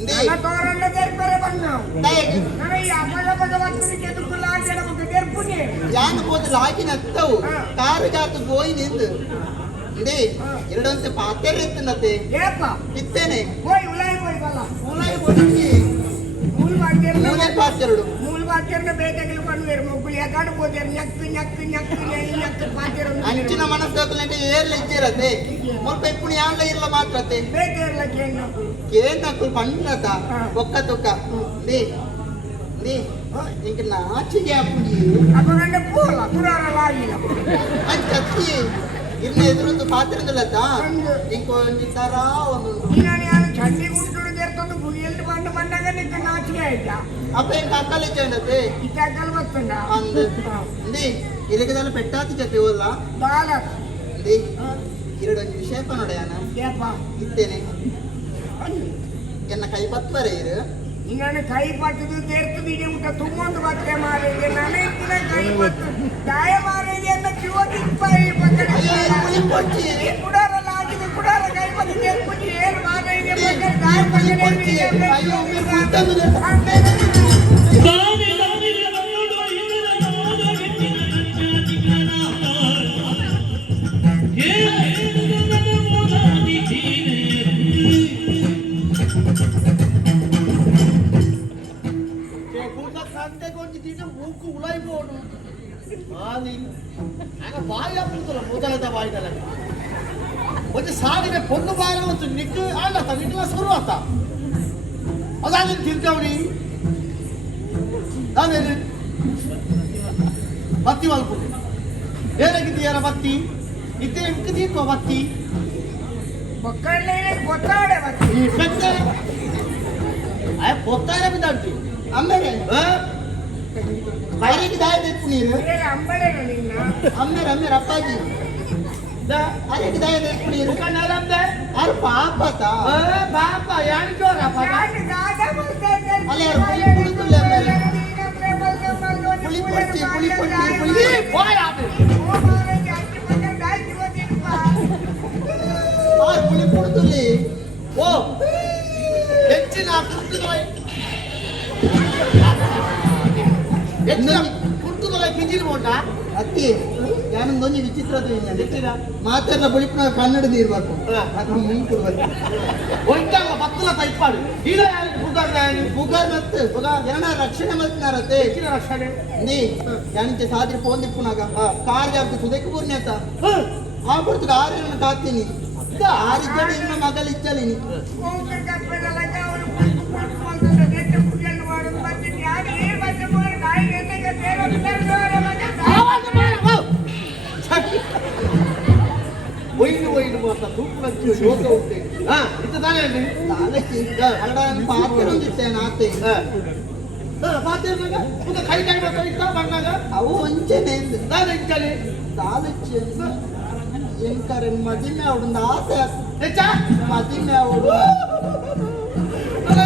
ನನ್ನ ತೋರನ್ನ ತೆರ್ಪರೆ ಬಂದವು ದಯಗೆ ನನ್ನ ಈ ಅಪಗ ಭಗವಂತನಿಗೆ ಎದುರುಲ್ಲ ಆಚೆ ನಮಗೆ ತೆರ್ಪುನಿ ಯಾನ ಹೋದ್ರೆ ಹಾಕಿ ನತ್ತವು ಕಾರು ಜಾತು ಬೋಯಿ ನಿಂದು ಇಂದೇ ಎರಡೊಂದು ಪಾತ್ರೆ ಇತ್ತನತೆ ಏಪ ಇತ್ತೇನೆ ಹೋಯ್ ಉಲಾಯಿ ಹೋಯ್ ಬಲ್ಲ ಉಲಾಯಿ ಬೋಗಿ ಮೂಲ ಬಾಕ್ಯರ್ನ ಮೂಲೆ ಪಾತ್ರೆಡು ಮೂಲ ಬಾಕ್ಯರ್ನ ಬೇಕಾಗಿಲ್ಲ ಬಂದ್ವೇರು ಮಗುಳಿ ಯಾಕಾಡು ಹೋದ್ಯಾರ ನಕ್ಕು ಪಾತ್ರೆ ಅಂಚಿನ ಮನಸ್ಸಾಕಲಂటే ಏರ್ಲ ಇಚ್ಚಿರತ್ತೆ ಮುಲ್ಪ ಇಪ್ಪುಣಿ ಯಾನ್ಲ ಇರ್ಲ ಮಾತ್ರತೆ ಬೇಕಾಗಿಲ್ಲ ಕೇಳ ಕೇಂದ್ರ ಪಣ್ಣತ ಒಕ್ಕ ತುಕ್ಕ ದೇ ದೇ ಇಂಕ ನಾಚಿಗೆ ಅಪ್ಪುಡಿ ಅಪ್ಪಗಂಡ ಪೋಲ ಪುರಾರವಾಗಿಲ್ಲ ಅಂಚತ್ತಿ ಇನ್ನ ಎದುರೊಂದು ಪಾತ್ರೆ ಇಲ್ಲತ್ತ ಇಂಕೊಂದು ತರ ಒಂದು ನಾನು ಯಾರು ಚಂಡಿ ಗುಂಟುಡು ತೆರ್ತೊಂದು ಗುಳಿಯಲ್ಲಿ ಬಂದಾಗ ನಿಕ್ಕ ನಾಚಿಕೆ ಆಯ್ತಾ ಅಪ್ಪ ಇಂಕ ಅಕ್ಕಲಿ ಚಂಡತೆ ಇತ್ತಾಕಲ್ ಬರ್ತಂಡ ಅಂದ್ ಇಂದಿ ಇರಗದಲ್ಲ ಪೆಟ್ಟಾತಿ ಜೊತೆ ಹೋಲ್ಲ ಬಾಲ ಇಂದಿ ಎರಡೊಂದು ವಿಷಯ ನೋಡ್ಯಾನ ಏಪ ಇತ್ತೇನೆ ಎನ್ನ ಕೈ ಬತ್ವರೆ ಇರು ಇನ್ನೊಂದು ಕೈ ಪಟ್ಟದು ತೆರ್ತದು ಇಡೀ ಊಟ ತುಂಬೊಂದು ಬತ್ತೆ ಮಾರಿದೆ ನನ್ನ ಇತ್ತಿನ ಕೈ ಪಟ್ಟು ಗಾಯ ಮಾರಿದೆ ಅಂತ ಕಿವತ್ತಿಪ್ಪಾಯಿ ಕೊಡ್ಚಿ ಕುಡಾರಲ್ಲ ಆಗಿದೆ ಕುಡಾರ ಕೈ ಪಟ್ಟು ತೆರ್ಪುಜಿ ಏನು ಮಾರಿದೆ ಬಗ್ಗೆ ಗಾಯ ಪಟ್ಟೆ ಅಯ್ಯೋ ಮುಟ್ಟದು ಸಾಗಿನ ಪೊನ್ನು ಬಾರ ಮತ್ತು ನಿಕ್ಕು ಅಲ್ಲ ತನಿಖಲ ಶುರುವಾತ ಅದಾಗಿ ತಿರ್ಗವನಿ ನಾನೇನು ಬತ್ತಿ ಮಲ್ಪು ಏನಾಗಿದ್ದೀಯಾರ ಬತ್ತಿ ಇದ್ದೇ ಎಂಕದೀಕೋ ಬತ್ತಿ ಮಕ್ಕಳೇ ಗೊತ್ತಾಡೆ ಬತ್ತೆ ಈ ಪೆತ್ತೆ ಪೊತ್ತಾರ ಬಿದ್ದಾಡ್ತಿ ಅಮ್ಮೇರೆ ಬೈರಿಗೆ ದಾಯ ತೆಪ್ಪು ನೀರು ಅಂಬಳೆ ನಿನ್ನ ಅಮ್ಮೇರೆ ಅಪ್ಪಾಜಿ ಅರೆಗೆ ದಾಯ ತೆಪ್ಪು ನೀರು ಅರೆ ಪಾಪತ ಪಾಪ ಯಾನ್ ಜೋರ ನಾನು ಗಾದ ಬರ್ತೇನೆ ಅಲ್ಲ ಯಾರು ಕುಳಿತುಲ್ಲ ಮೇಲೆ ಹೆಚ್ಚಿನ ಕುಂಟುದಲ್ಲ ಕಿಂಜಿನ ಮೋಟ ಅತ್ತಿ ಯಾನೊಂದೊಂದು ವಿಚಿತ್ರದ ಹೆಚ್ಚಿನ ಮಾತೆಲ್ಲ ಬಳಿಪುನ ಕನ್ನಡ ಇರ್ಬೇಕು ಅದು ಮುಂದೆ ಕೊಡ್ಬೇಕು ಒಯ್ತಾಗ ಬತ್ತಲ ತೈಪಾಡು ಇಲ್ಲ ಯಾರಿಗೆ ಪುಗಾರ್ ಮತ್ತೆ ಜನ ರಕ್ಷಣೆ ಮಾಡ್ತಾರತ್ತೆ ಹೆಚ್ಚಿನ ರಕ್ಷಣೆ ನೀ ಯಾನಿಂಚೆ ಸಾದ್ರೆ ಫೋನ್ ತಿಪ್ಪುನಾಗ ಕಾರ್ ಜಾಬ್ದು ಸುದಕ್ಕೆ ಪೂರ್ಣಿ ಅಂತ ಆಗ್ಬಿಡ್ತು ಆರು ಕಾತೀನಿ ಆರಿದ್ದ ಇನ್ನ ಮಗಲ್ ಇಚ್ಚಲಿನಿ ಹೋಗ್ತಾರೆ ಕಪ್ಪೆಲ್ಲ ಅವರು ಕುಳಿತುಕೊಂಡು ನೆಟ್ಟು ಪೂಜೆಯನ್ನು ಮಾಡೋದು ಬರ್ತೀನಿ ಯಾರು ಏನು ಮತ್ತೆ ಮಾಡಿ ನಾಯಿ ಎಣ್ಣೆಗೆ ಸೇರೋ ಒಯ್ನು ಮಾತ್ರ ತೂಪು ಯೋಗ ಉಂಟೆ ಇತ್ತು ತಾನೇ ಅಲ್ಲಿ ನಾಲ್ಕಿ ಪಾತ್ರೊಂದಿಟ್ಟೆ ನಾತೆ ಪಾತ್ರೆನಾಗ ಒಂದು ಕೈ ಇತ್ತ ಬಣ್ಣಾಗ ಅವು ಒಂಚೆನೆ ನಾನು ಇಂಚಲಿ ತಾಲಚ್ಚಿ ಎಂಕರ ಮದಿಮೆ ಅವಡೊಂದು ಆಸೆ ಹೆಚ್ಚ ಮದಿಮೆ ಅವಡು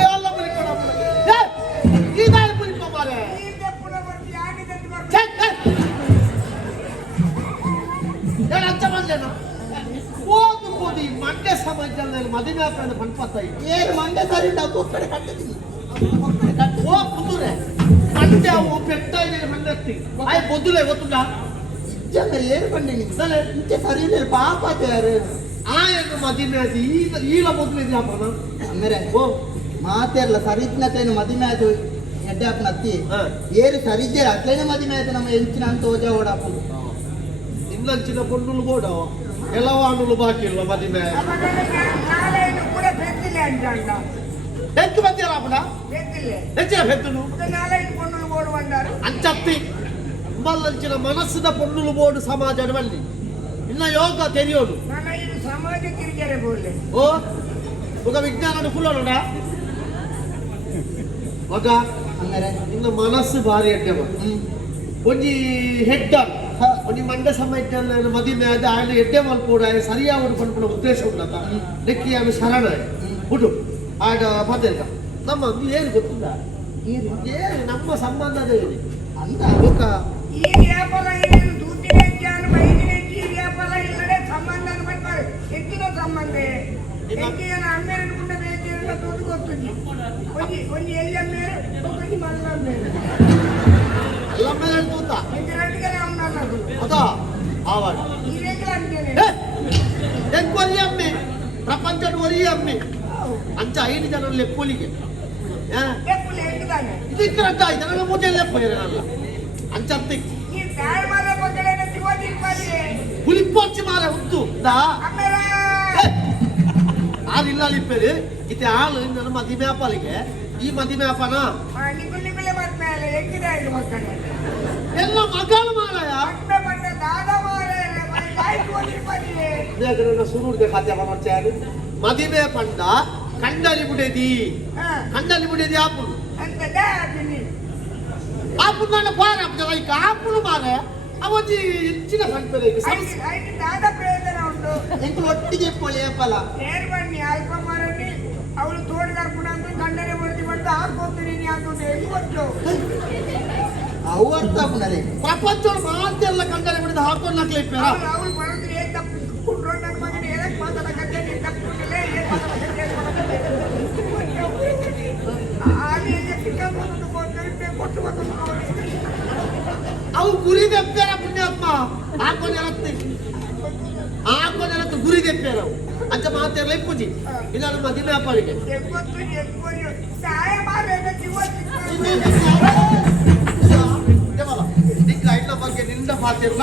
ಎಲ್ಲ ಮುರಿಕೊಂಡು ಈ ದಾರಿ ಮುರಿಕೊ ಮಾರೆ ಹೇಳ ಅಂಚ ಬಂದೇನು ಓದಿ ಮಂಡ್ಯ ಸಮಾಜದಲ್ಲಿ ಮದುವೆ ಹಾಕೊಂಡು ಬಂದ್ಪತ್ತಾಯಿ ಏರು ಮಂಡ್ಯ ಸರಿ ನಾವು ಕಡೆ ಕಟ್ಟಿದ್ದೀನಿ ಓ ಕುದುರೆ ಮಂಡ್ಯ ಓ ಬೆಟ್ಟ ಇದೆ ಮಂಡ್ಯತ್ತಿ ಆಯ್ ಬೊದ್ದುಲೆ ಗೊತ್ತುಂಟಾ ಜನ ಏರು ಬಂದಿನಿ ಇಂಚೆ ಸರಿ ಇಲ್ಲ ಪಾಪ ಯಾರು ಆಯನ್ನು ಮದುವೆ ಆದಿ ಈಲ ಮೊದಲು ಇದೆಯಪ್ಪನ ಅಂದ್ರೆ ಓ ಮಾತೆರ್ಲ ಸರಿದ್ನತೇನು ಮದಿಮೆ ಆಯ್ತು ಎಡ್ಡೆ ಅಪ್ಪನ ಅತ್ತಿ ಏರು ಸರಿದ್ದೇರ ಅಟ್ಲೇನೆ ಮದಿಮೆ ಆಯ್ತು ನಮ್ಮ ಎಂಚಿನ ಅಂತ ಓಜ ಓಡಾಪುದು ಇನ್ನಂಚಿನ ಪೊಣ್ಣುಲು ಬೋಡ ಕೆಲವು ಹಣ್ಣುಲು ಬಾಕಿ ಇಲ್ಲ ಮದುವೆ ನಾಳೆಯನ್ನು ಕೂಡ ಬೆತ್ತಿಲ್ಲ ಅಂತ ಹೆಚ್ಚು ಬಂದಿಲ್ಲ ಅಪ್ಪನ ಬೆತ್ತಿಲ್ಲ ಹೆಚ್ಚಿನ ಬೆತ್ತನು ನಾಳೆ ಕೊಂಡು ಓಡು ಬಂದಾರು ಅಂಚತ್ತಿ ಮಲ್ಲಂಚಿನ ಮನಸ್ಸಿನ ಪೊಣ್ಣುಲು ಬೋಡು ಸಮಾಜದ ಬಲ್ಲಿ ಇನ್ನ ಯೋಗ ತೆರೆಯೋದು ನನ್ನ ಇದು ಸಮಾಜ ಕಿರಿಕೆರೆ ಬೋಲೆ ಓ ఒక ವಿಜ್ಞಾನ ಫುಲ್ಲೋಡ ಮಗ ಅಂದ್ರೆ ನಿನ್ನ ಮನಸ್ಸು ಭಾರಿ ಅಡ್ಡವ ಒಂಜಿ ಹೆಡ್ ಒಂಜಿ ಮಂಡ ಸಮಯ ಮದುವೆ ಆದ ఆయన ಎಡ್ಡೆ ಮಲ್ಪೋಡ ಸರಿಯಾದ ಪಂಪನ ಉದ್ದೇಶ ಉಂಟತ ನೆಕ್ಕಿ ಆమె ಶರಣ ಬಿಡು ಆಗ ಪದೇಗ ನಮ್ಮ ಏನು ಗೊತ್ತಿಲ್ಲ ಏನು ನಮ್ಮ ಸಂಬಂಧದ ಅಂತ ಲೋಕ ಈ ವ್ಯಾಪಾರ ಏನು ದುಡ್ಡಿನ ಜ್ಞಾನ ಬೈದಿನ ಈ ವ್ಯಾಪಾರ ಇಲ್ಲದೆ ಸಂಬಂಧ ಮಾಡ್ತಾರೆ ಹೆಚ್ಚಿನ ಸಂಬಂಧ ಹೆಚ್ಚಿನ ಅಮ್ಮೇರನ್ನು ಕೂಡ ಬೇಕಿರಲ್ಲ ದುಡ್ಡು ಗೊತ್ತಿಲ್ಲ ಒಂದು ಎಲ್ಲಿ ಅಮ್ಮೇರು ಒಂದು ಮಲ್ಲ ಅಮ್ಮೇರು ಎಲ್ಲ ಮೇಲೆ ತೂತ ಎಂಟು ಅಮ್ಮನದು ಅದಾ ಆವಾಡ ಈ ರೇಖೆ ಅಂತೇನೆ ಎಂಕ್ ಒರಿ ಅಮ್ಮೆ ಪ್ರಪಂಚದ ಒರಿ ಅಮ್ಮೆ ಅಂಚ 5 ಜನ ಲೆಪ್ಪೊಲಿಗೆ ಎಪ್ಪುಲೆ ಎಂಟುದಾನೆ ಇದಕ್ಕೆ ಇದನ್ನ ಮುಜೆ ಲೆಪ್ಪ ಇರಲ್ಲ ಅಂಚತ್ತಿ ಈ ತಾಯಿ ಮರ ಮಕ್ಕಳನ್ನ ತಿವದಿ ಮಾಡಿ ಹುಲಿಪ್ಪೊಚ್ಚಿ ಮಾರ ಹುಟ್ಟು ದಾ ಅಮ್ಮೇರ ಆರಿಲ್ಲ ಲಿಪ್ಪೆರಿ ಇತ್ತೆ ಆಳು ನನ್ನ ಮದುವೆ ವ್ಯಾಪಾರಿಗೆ ಈ ಮದುವೆ ವ್ಯಾಪಾರ ನಿಗುಲಿಗುಲೆ ಮಾಡ್ಮೇಲೆ ಎಂಟಿದೆ ಇದು ಮಕ್ಕಳು ಎಲ್ಲ ಮಗಳು ಮಾರಾಯ ಅಣ್ಣ ಬಂದ ದಾದ ಮಾರೇ ಮನೆ ಗಾಯ್ತು ಹೋಗಿ ಬನ್ನಿ ಬೇಗನ ಸುರುಡ್ಗೆ ಖಾತೆ ಮಾಡ್ಚಾರು ಮದುವೆ ಪಂಡ ಕಂಡಲಿ ಬಿಡೇದಿ ಕಂಡಲಿ ಬಿಡೇದಿ ಆಪುಡು ಅಂತ ದಾದಿನಿ ಆಪುಡು ನನ್ನ ಪಾರ ಈಗ ಆಪುಡು ಮಾರೆ ಅವಜಿ ಹೆಚ್ಚಿನ ಸಂಪದೆ ಐದು ದಾದ ಪ್ರಯೋಜನ ಉಂಟು ಎಂಕು ಒಟ್ಟಿಗೆ ಪೊಳೆಯಪ್ಪಲ ನೇರ್ ಬನ್ನಿ ಅಲ್ಪ ಮಾರನಿ ಅವಳು ತೋಡ್ ಕರ್ಕೊಂಡು ಅಂತ ಗಂಡನೆ ಬರ್ತಿ ಬಂದು ಹಾಕೋತೀನಿ ಅಂತ ಹೆಂಗ್ ಗೊತ್ತು ಅವು ಅರ್ಥ ಅಪ್ಪನದೇ ಪ್ರಪಂಚದ ಮಾತೆಲ್ಲ ಕಂಡಲೆ ಬಿಡಿದ ಹಾಕೊಂಡು ನಕ್ಲೆ ಇಪ್ಪೇರ ಅವಳು ಬರೋದ್ರೆ ಏನ್ ತಪ್ಪಿಸ್ಕೊಂಡ್ರು ನನ್ನ ಮಗನ ಏನಕ್ಕೆ ಮಾತಾಡಕತ್ತೆ ನೀನ್ ತಪ್ಪಿಸ್ಕೊಂಡಲೇ ಏನ್ ಮಾತಾಡಕತ್ತೆ ಅಲ್ಲಿ ಸಿಕ್ಕಾಕೊಂಡು ಕೊಟ್ಟು ಬಂದು ಅವು ಗುರಿ ತೆಪ್ಪೇರ ಪುಣ್ಯಾತ್ಮ ಹಾಕೊಂಡು ಗುರಿ ತೆಪ್ಪೇರ ಅವು ಅಂಚ ಮಾತೆಲ್ಲ ಇಪ್ಪುಜಿ ಇದನ್ನ ಮದುವೆ ವ್ಯಾಪಾರಿಗೆ ಎಕ್ಕೊತ್ತು ಎಕ್ಕೊಯ್ಯು ಸಹಾಯ ಮಾರೇನ ನಿಂಗ ಇನ್ನ ಬಗ್ಗೆ ನಿಂದ ಪಾತಿರ್ಲ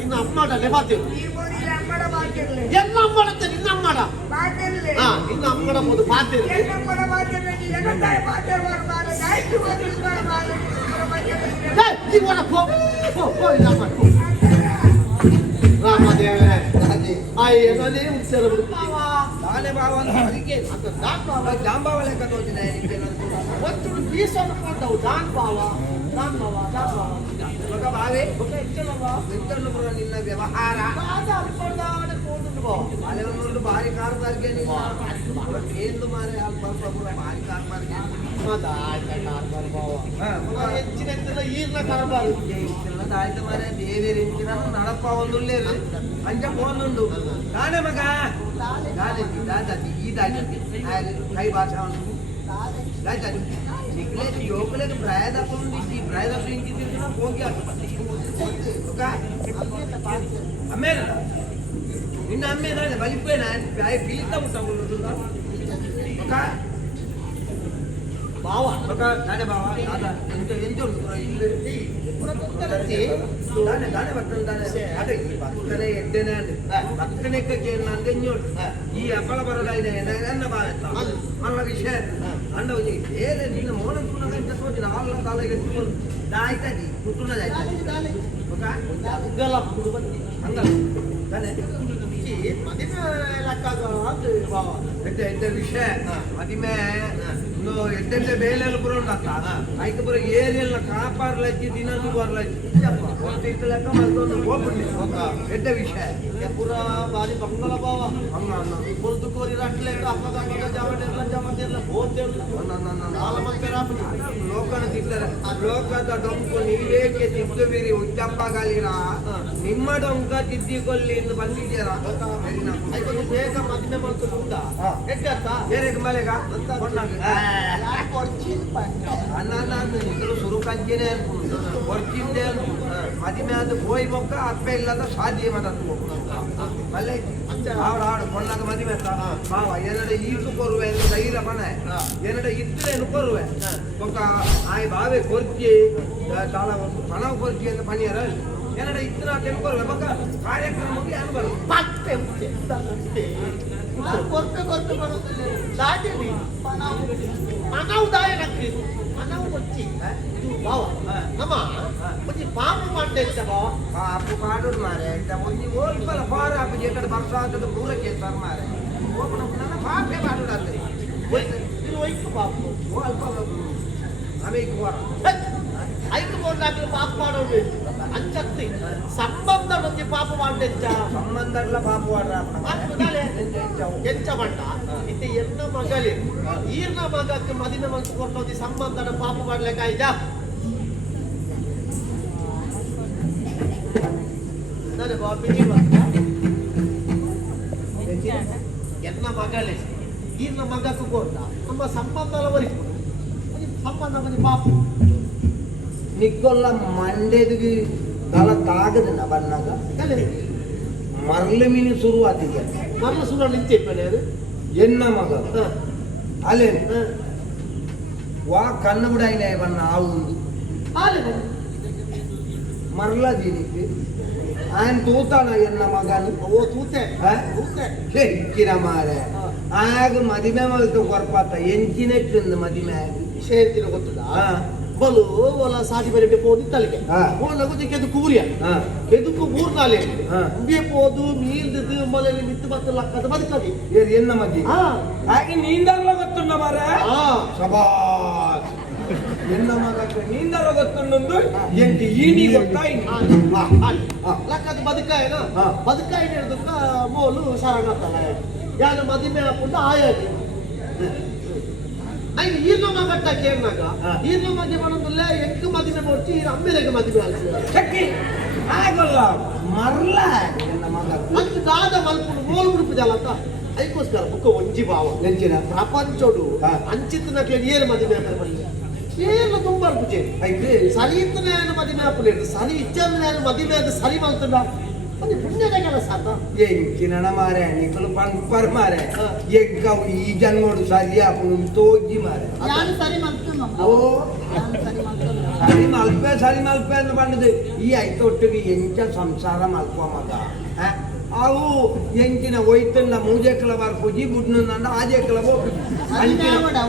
ಇನ್ನು ಅಮ್ಮಡಲೆ ಪಾತಿರು ಈ ಬೋರಿಲಿ ಅಮ್ಮಡ ಬಾಕಿರ್ಲಿ ಎಲ್ಲ ಅಮ್ಮಡತ್ತೆ ನಿನ್ನ ಅಮ್ಮಡ ಬಾಕಿರ್ಲಿ ನಿನ್ನ ಅಮ್ಮಡ ಮೊದಲು ಪಾತಿರು ಏನಮ್ಮಡ ಬಾಕಿರ್ಲಿ ಏನಂತಾಯ ಬಾಕಿರ್ಬಾರ್ದು ಮಾರೆ ಗಾಯ್ತು ಹೋಗಿರ್ಬಾರ್ದು ಮಾರೆ ಇವನ ಇಲ್ಲ ಮಾಡು ರಾಮದೇವರೇ ಅಯ್ಯನೇ ಉತ್ತರ ನಾಳೆ ಬಾವ ಅಂತ ಅದಕ್ಕೆ ಜಾಂಬಾವ ಲೆಕ್ಕ ತೋಚಿದೆ ಒಂದು ಬೀಸನ್ನು ಕೊಂಡವು ಜಾನ್ ಬಾವ ಮಗ ಬಾವೆ ಎಂತನ್ನು ಕೂಡ ನಿನ್ನ ವ್ಯವಹಾರ ಅಲೆ ಒಂದು ಭಾರಿ ಕಾರ್ಬಾರ್ಗೆ ಏನು ಮಾರೆ ಸ್ವಲ್ಪ ಕೂಡ ಭಾರಿ ಕಾರ್ಬಾರ್ಗೆ ಹೆಚ್ಚಿನ ಈರ್ನ ಕಾರ್ಬಾರು ಆಯ್ತು ಮಾರೆ ಬೇರೆ ರೀತಿನ ನಡಪ್ಪ ಒಂದುಳ್ಳೇ ಅಂಜ ಫೋನುಂಡು ನಾನೇ ಮಗ ದಾದಾಜಿ ಈ ದಾದಾಜಿ ಕೈ ಭಾಷಾ ಉಂಟು ದಾದಾಜಿ ನಿಗ್ಲೇಜ್ ಯೋಕಲೇಜ್ ಪ್ರಾಯದಪ್ಪ ಉಂಟು ಈ ಪ್ರಾಯದಪ್ಪ ಇಂಕಿದ್ದೀರಿ ಹೋಗಿ ಅಮ್ಮೇನ ನಿನ್ನ ಅಮ್ಮೇನ ಬಲಿಪೇನ ಬಿಳಿತ ಉಂಟಾ ಬಾವ ನಾನೇ ಬಾವ ಎಂತ ಉಂಟು ಇಲ್ಲಿ தானே தானே பக்கம் தானே அது பக்கனே எட்டனே பக்கனேக்கு ನಂದೆഞ്ഞോട് ಈ ಅಪ್ಪಳ ಬರದಾಯಿನ ನನ್ನ ಬಾಯತ್ತ ಮಲ್ಲ ವಿಷಯ ಅಂಡ ಹೋಗಿ ಏರೆ ನಿನ್ನ ಮೋನ ತುನ ಗಂಟ ಸೋಜಿನ ಆಲ್ಲ ಕಾಲ ಎತ್ತುಕೊಂಡು ದಾಯ್ತದಿ ಕುಟುನ ದಾಯ್ತದಿ ಓಕ ಅಂಗಲ ಕುಡು ಬಂದಿ ಅಂಗಲ ತಾನೆ ಈ ಮದಿನ ಲಕ್ಕಾಗ ಅದು ಬಾವ ಎಡ್ಡೆ ವಿಷಯ ಮದಿಮೆ ನೋ ಎಡ್ಡೆ ಬೇಲೆಲ್ಲ ಬರೋಂಡತ್ತ ಆಯ್ತು ಬರೋ ಏರಿಯಲ್ಲ ಕಾಪಾಡ್ಲಜ್ಜಿ ದಿನದ್ದು ಬರ್ಲಜ್ಜಿ ಒಟ್ಟಿಟ್ಟು ಲೆಕ್ಕ ಮಾಡ್ಕೊಂಡು ಹೋಗ್ಬಿಡ್ಲಿ ಎಡ್ಡ ವಿಷಯ ಪೂರ ಬಾರಿ ಬಂಗಲ ಬಾವ ಹಂಗ ಕೊರ್ದು ಕೋರಿ ರಟ್ಲೆ ಅಪ್ಪದಾಗ ಜಮದೆಲ್ಲ ಹೋದೆಲ್ಲ ನಾಲ ಮಂದಿರ ಲೋಕನ ತಿಕ್ತಾರೆ ಲೋಕದ ಡೊಂಕು ನೀವೇಕೆ ತಿದ್ದುವಿರಿ ಉಚ್ಚಪ್ಪಗಾಲಿರ ನಿಮ್ಮ ಡೊಂಕ ತಿದ್ದಿಕೊಳ್ಳಿ ಎಂದು ಬಂದಿದ್ದೀರಾ ಆಯ್ತು ಬೇಗ ಮದುವೆ ಮಾಡ್ಕೊಂಡು ಉಂಟಾ ಎಡ್ಡತ್ತ ಬೇರೆ ಮಲೆಗ ಶುರು ಕಂಚಿನೇ ಅನ್ಕೊಂಡು ಕೊಡ್ತಿದ್ದೆ ಮದುವೆ ಅದು ಹೋಯ್ ಬೊಕ್ಕ ಅಪ್ಪ ಇಲ್ಲದ ಸಾಧ್ಯ ಮದ್ದು ಮಲ್ಲೆ ಆವಡ ಆಡು ಕೊಂಡಾಗ ಮದುವೆ ಬಾವ ಎರಡು ಈಟು ಕೊರುವೆ ಧೈರ್ಯ ಬಣ ಎರಡು ಇತ್ತೇನು ಕೊರುವೆ ಬೊಕ್ಕ ಆಯ್ ಬಾವೆ ಕೊರ್ಚಿ ತಾಳ ಪಣ ಕೊರ್ಚಿ ಅಂತ ಪಣಿಯರ ಎರಡು ಇತ್ತಿನ ತೆನು ಕೊರುವೆ ಬೊಕ್ಕ ಕಾರ್ಯಕ್ರಮಕ್ಕೆ ಏನು ಬರು ಪತ್ತೆ ಕೊರ್ತೆ ಕೊರ್ತೆ ಬರೋದಿಲ್ಲ ದಾಟಿಲಿ ಮನವು ದಾಯನಕ್ಕೆ ಮನವು ಕೊಚ್ಚಿ ಬಾವ ನಮ್ಮ ಒಂದು ಪಾಪ ಮಾಡ್ದೆ ಅಂತ ಬಾವ ಪಾಪು ಪಾಡೋದು ಮಾರೆ ಒಂದು ಓಲ್ಪಲ ಪಾರ ಹಾಕಿ ಎಕಡೆ ವರ್ಷ ಆಗ್ತದೆ ಪೂರಕ್ಕೆ ಸರ್ ಮಾರೆ ನನ್ನ ಪಾಪೇ ಮಾಡೋದಾದ್ರೆ ಇದು ವೈಕು ಪಾಪು ಅಲ್ಪ ಆಮೇಲೆ ಹೋರ ಐದು ಬೋರ್ಡಾಗಲಿ ಪಾಪ ಮಾಡೋದು ಅಂಚತ್ತಿ ಸಂಬಂಧ ಒಂದು ಪಾಪ ಮಾಡ್ದೆಂಚ ಸಂಬಂಧ ಎಲ್ಲ ಪಾಪು ಎಂಚ ಬಂಡ ಇದು ಎನ್ನ ಮಗಲಿ ಈರ್ನ ಮಗಕ್ಕೆ ಮದಿನ ಮನಸ್ಸು ಕೊಟ್ಟೋದಿ ಸಂಬಂಧದ ಪಾಪ ಮಾಡ್ಲಿಕ್ಕೆ ಆಯ್ತಾ ನಾನು ಬಾಬಿ ಎನ್ನ ಮಗಲೇ ಈರ್ನ ಮಗಕ್ಕೆ ಕೊಟ್ಟ ನಮ್ಮ ಸಂಬಂಧ ವರಿಸ್ಕೊಂಡು ಸಂಬಂಧ ಮನೆ ಪಾಪ ನಿಕ್ಕೊಲ್ಲ ಮಂಡ್ಯದಿಗೆ ತಲ ತಾಗದಿನ ಬನ್ನಾಗ ಮರಳು ಮೀನು ಶುರು ಆತಿದೆ ಮರಳು ಸುರ ನಿಂತಿಪ್ಪನೆ ಅದು ಎನ್ನ ಮಗ ಅಲ್ಲೇನೆ ವಾ ಕಣ್ಣ ಬಿಡಾಯಿನ ಬಣ್ಣ ಆ ಒಂದು ಮರಳ ದೀನಿಕ್ಕೆ ఆయన తూతానా ఎన్న మగాను ఓ తూతే తూతే ఇచ్చిన మారే ఆగ మదిమే వాళ్ళతో కొరపాత ఎంచినట్టుంది మదిమే ಸೇರ್ತಿನ ಗೊತ್ತದ ಬಲು ಒಲ ಸಾಟಿ ಬರೆ ಪೋದಿ ತಲೆಗೆ ಓಲ ಗುಜಿ ಕೆದು ಕೂರಿಯ ಕೆದುಕು ಮೂರ್ನಾಲೆ ಬಿ ಪೋದು ಮೀಲ್ದು ಮಲೆಲಿ ಮಿತ್ತು ಮತ್ತೆ ಲಕ್ಕದ ಬದುಕದಿ ಏರ್ ಎನ್ನ ಮದಿ ಹಾಗೆ ನೀಂದಲ್ಲ ಗೊತ್ತುಂಡ ಮಾರೆ ಶಬಾಷ್ ಎನ್ನ ಮಗಕ್ಕೆ ನೀಂದಲ್ಲ ಗೊತ್ತುಂಡು ಎಂಟಿ ಈನಿ ಗೊತ್ತಾಯಿ ಲಕ್ಕದ ಬದುಕಾಯನ ಬದುಕಾಯಿ ಹಿಡಿದಕ್ಕ ಮೋಲು ಶರಣತ್ತಲ್ಲ ಯಾರು ಮದಿಮೆ ಹಾಕೊಂಡು ಆಯಾಗಿ ಐದು ಈರ್ನ ಮಗಟ್ಟ ಕೇರ್ನಾಗ ಈರ್ನ ಮದುವೆ ಮಾಡೋದಿಲ್ಲ ಎಂಟು ಮದುವೆ ಮಾಡ್ತಿ ಅಮ್ಮೆರೆಗೆ ಮದುವೆ ಆಗ್ತದೆ ಚಕ್ಕಿ ಆಗಲ್ಲ ಮರ್ಲ ಎನ್ನ ಮಗ ಅಂತ ದಾದ ಮಲ್ಪುಡು ಮೋಲ್ ಬಿಡುಪುದಲ್ಲ ಅಂತ ಅದಕ್ಕೋಸ್ಕರ ಬುಕ್ಕ ಒಂಜಿ ಭಾವ ನೆಂಚಿನ ಪ್ರಪಂಚೋಡು ಅಂಚಿತ್ತನಕ್ಕೆ ಏರು ಮದುವೆ ಆಗ್ತಾರೆ ಏರ್ಲ ತುಂಬ ಪೂಜೆ ಐತೆ ಸರಿ ಇತ್ತನೇ ಮದುವೆ ಹಾಪುಲೇನು ಸರಿ ಇಚ್ಚಂದ್ರೆ ಮದುವೆ ಅದು ಸರಿ ಮಾಡ್ತದ ಅದು ಪುಣ್ಯದ ಕೆಲಸ ಅಂತ ಎಂಚಿನ ಮಾರೆ ನಿಕಲು ಪಂಪರ್ ಮಾರೆ ಎಗ್ಗವು ಈ ಜನ್ಮೋಡು ಸರಿಯಾಪುನು ತೋಜಿ ಮಾರೆ ನಾನು ಸರಿ ಮಾಡ್ತೀನಿ ಓ ನಾನು ಸರಿ ಮಾಡ್ತೀನಿ ಸರಿ ಮಲ್ಪೆ ಅಂತ ಬಂದದ್ದು ಈ ಐತೊಟ್ಟಿಗೆ ಎಂಚ ಸಂಸಾರ ಮಲ್ಪುವ ಮಗ ಅವು ಎಂಚಿನ ಒಯ್ತನ್ನ ಮೂಜೆಕ್ಕಲ ಬರ್ಪುಜಿ ಬುಡ್ನಂದ ಆಜೆಕ್ಕಲ ಹೋಗಿ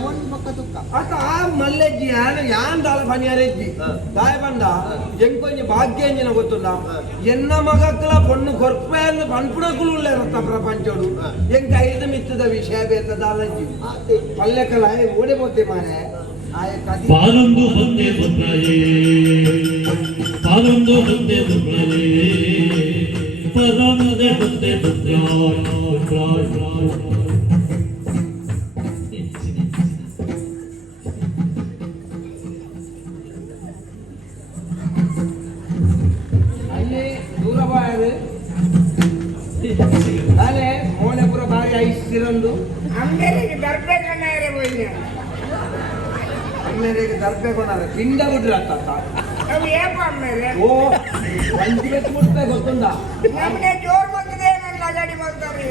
ಒಂದು ಪಕ್ಕ ತುಕ್ಕ ಅತ ಆ ಮಲ್ಲೆಜ್ಜಿ ಯಾನ್ ದಾಲ ಪನಿಯಾರೆಜ್ಜಿ ದಾಯ ಬಂದ ಎಂಕೊಂಜಿ ಭಾಗ್ಯಂಜಿನ ಗೊತ್ತುಂಡ ಎನ್ನ ಮಗಕ್ಕಲ ಪೊಣ್ಣು ಕೊರ್ಪೆಯನ್ನು ಪನ್ಪುಣಕ್ಕೂ ಇರತ್ತ ಪ್ರಪಂಚೋಡು ಎಂಕ ಐದು ಮಿತ್ತದ ವಿಷಯ ಬೇತ ದಾಲಜ್ಜಿ ಪಲ್ಲೆಕ್ಕಲ ಓಡಿಬೋತೆ ಮಾರೆ ಪಾಲೊಂದು ಹೊಂದೆ ಬಂದಾಯೇ ಪಾಲೊಂದು ಹೊಂದೆ ಬಂದಾಯೇ ಪರಮದೆ ಹೊಂದೆ ಅಲ್ಲಿ ದೂರ ಬಾಯರು ಅಲೆ ಮೋನೆಪುರ ಬಾರಿ ಐಸ್ತಿರಂದು ಅಮ್ಮೆರಿಗೆ ದರ್ಬೇಕಣ್ಣಾರೆ ಹೋಯ್ತು ಅಮ್ಮೇರಿಗೆ ದರ್ಬೇಕು ಪಿಂಡ ಬಿಡ್ರಿ ಅತ್ತ ಅವು ಏಪ ಆಮೇಲೆ ಓ ಒಂದ್ ಮುಟ್ಟ ಗೊತ್ತುಂಟಾ ನಮ್ಗೆ ಜೋರ್ ಬಂದಿದೆ ನನ್ನ ಗಾಡಿ ಮಾಡ್ತಾರೆ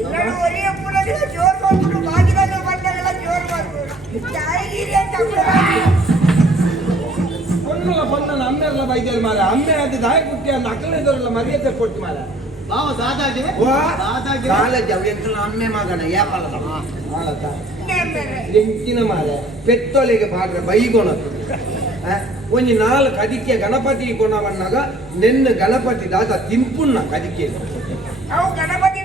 ಇಲ್ಲರೂ ಒರಿಯ ಪುನಗೆ ಜೋರ್ ಬಂದ್ಬಿಟ್ಟು ಬಾಗಿದಾಗ ಬಂದಾಗೆಲ್ಲ ಜೋರ್ ಬಂದ್ಬಿಟ್ಟು ತಾಯಿಗಿರಿ ಅಂತ பொண்ணு அம்மையர்ல வைத்தியர் மாற அம்மை அது தாய் குட்டி அந்த அக்கலைதோர்ல மரியாதை ಕೊಟ್ಟು ಮಾರ ಬಾವ ದಾದಾಗೆ ದಾದಾಗೆ ಕಾಲೇಜ್ ಅವ ಎಂತ ಅಮ್ಮೆ ಮಗನ ಯಾಪಲ್ಲದ ಮಾಲತ ಎಂಚಿನ ಮಾರ ಪೆತ್ತೊಲೆಗೆ ಬಾಡ್ರೆ ಬೈಗೊಣದು ಒಂಜಿ ನಾಲ್ ಕದಿಕೆ ಗಣಪತಿ ಕೊಣವನ್ನಾಗ ನೆನ್ನ ಗಣಪತಿ ದಾದ ತಿಂಪುಣ್ಣ ಕದಿಕೆ ಅವು ಗಣಪತಿ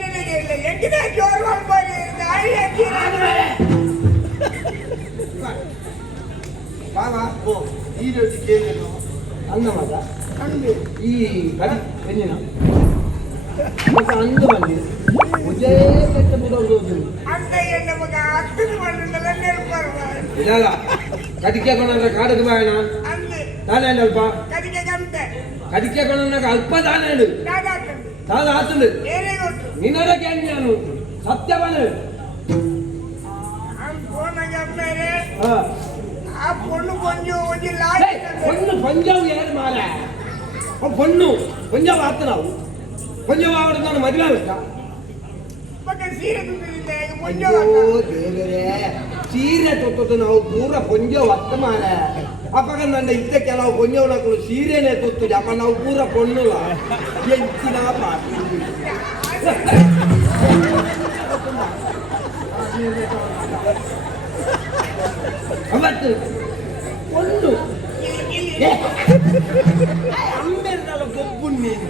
ಎಂಟಿನ ಜೋರ್ ಮಾಡ್ಬೋದು ದಾರಿ ಬಾವಾ ಓ ಈ ರೀತಿ ಕೇಳೇನು ಅನ್ನ ಮಗ ಅಂದು ಈ ಕದಿ ಎಂಜಿನ ಮತ್ತೆ ಅಂದು ಬಂದಿ ಮುಜೇ ಕೆಟ್ಟ ಬಿಡೋದು ಅಂತ ಎನ್ನ ಮಗ ಹತ್ತು ಮಣ್ಣಲ್ಲ ನೆನಪು ಇಲ್ಲ ಕದಿಕೆ ಕೊಣಂದ್ರೆ ಕಾಡಕ್ಕೆ ಬಾಯಣ ಅಂದು ತಾನೇ ಅಲ್ಪ ಕದಿಗೆ ಗಂಟೆ ಕದಿಕೆ ಕೊಣಂದಾಗ ಅಲ್ಪ ತಾನೇ ಹೇಳು ದಾದಾಕಂಡು ತಾದ ಆತುಂಡು ಏನೇ ಗೊತ್ತು ನಿನ್ನದಕ್ಕೆ ನಾನು ಸತ್ಯವನು ಫೋನಾಗ ಮೇಲೆ ಹಾ ಆ பொண்ணு கொஞ்சம் கொஞ்சம் பொண்ணு பஞ்சாவு யாரு மாற பொண்ணு பஞ்சாவு ஆத்தனாவு பஞ்சாவு ஆவறது ನಾನು ಮದುವೆ ಆಗುತ್ತಾ ಮತ್ತೆ ಸೀರೆ ತುಂಬಿದೆ ಅಯ್ಯೋ ದೇವರೇ ಸೀರೆ ತೊಟ್ಟು ನಾವು ಪೂರ ಪಂಜಾವು ಅತ್ತ ಮಾರ ಅಪ್ಪಗ ನನ್ನ ಇದ್ದ ಕೆಲವು ಪಂಜಾವು ನಕಲು ಸೀರೆನೆ ತೊತ್ತು ಅಪ್ಪ ನಾವು ಪೂರ ಪೊಣ್ಣುಲ ಎಂಚಿನ ಪಾಟಿ ಅವತ್ತು ಒಂದು ಅಮ್ಮೆರ್ನಲ್ಲ ಗೊಬ್ಬು ನೀನು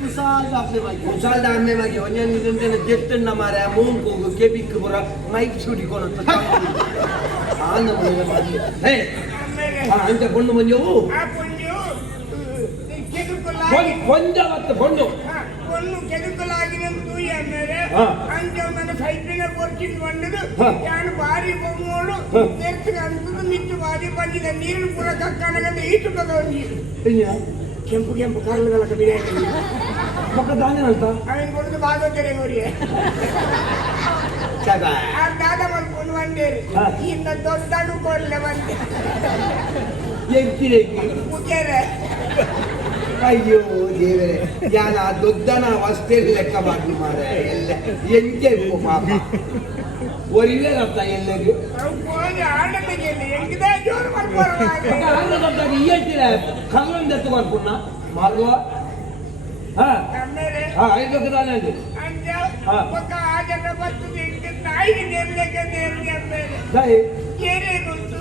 ಕುಸಾಲ್ದ ಅಮ್ಮೆ ಮಗೆ ಒಂಜಾನಿ ದಿನ ಜೆಟ್ಟನ್ನ ಮಾರ ಮೂಂಕು ಕೆಬಿಕ್ ಬರ ಮೈಕ್ ಸುಡಿಕೊಂಡು ಆನ ಮನೆ ಮಾಡಿ ಹೇ ಅಂತ பொண்ணு ಮಂಜವು ಆ ಕೊಂಜವತ್ತು பொண்ணು பொண்ணு ಕೆದುಕಲಾಗಿನಂತೂ ಆಮೇಲೆ ಅಂಜ ನನ್ನ ಸೈಟಿನ ಕೊರ್ಚಿನ್ ಬಂದದು ನಾನು ಬಾರಿ ಬೊಮ್ಮೋಳು ತೆರ್ಚಗ ಅಂತದು ನಿತ್ತು ಬಾರಿ ಬಂದಿದೆ ನೀರಿನ ಪುರ ಕಕ್ಕನಗಂತ ಈಟು ತಗೊಂಡಿ ಕೆಂಪು ಕೆಂಪು ಕರ್ಲಗಳ ಬಿರಿಯಾನಿ ಮಕ್ಕ ದಾನೆ ಅಂತ ಅವನ್ ಕೊಡದು ಭಾಗವತರೆ ಅವರಿಗೆ ಆ ದಾದ ಮಾಡ್ಕೊಂಡು ಬಂದೇರಿ ಇಂದ ದೊಡ್ಡನು ಕೊರ್ಲೆ ಬಂದೆ ಎಂಕಿರೆ ಮುಖೇರೆ ಅಯ್ಯೋ ದೇವರೇ ಯಾನ ದೊಡ್ಡನ ಅವಸ್ಥೆ ಲೆಕ್ಕ ಮಾಡಿ ಮಾರ ಎಲ್ಲ ಎಂಕೆ ಪಾಪ ಒರಿವೆ ರತ್ತ ಎಲ್ಲರಿಗೂ ಹೋಗಿ ಆಡಬೇಕು ಹೆಂಗಿದೆ ಜೋರು ಮಾಡ್ಬಾರ ಆಡದೊಡ್ಡಾಗಿ ಈ ಹೇಳ್ತೀರ ಕಲ್ಲೊಂದು ಎತ್ತು ಮಾಡ್ಕೊಂಡ ಮಾರುವ ಆಮೇಲೆ ಐದಕ್ಕೆ ತಾನೇ ಅದು ಅಂಜ ಒಕ್ಕ ಆಜನ ಬರ್ತದೆ ತಾಯಿಗೆ ನೆರಳಿಗೆ ನೆರಳಿ ಆಮೇಲೆ ತಾಯಿ ಕೇರೆ ಗೊತ್ತು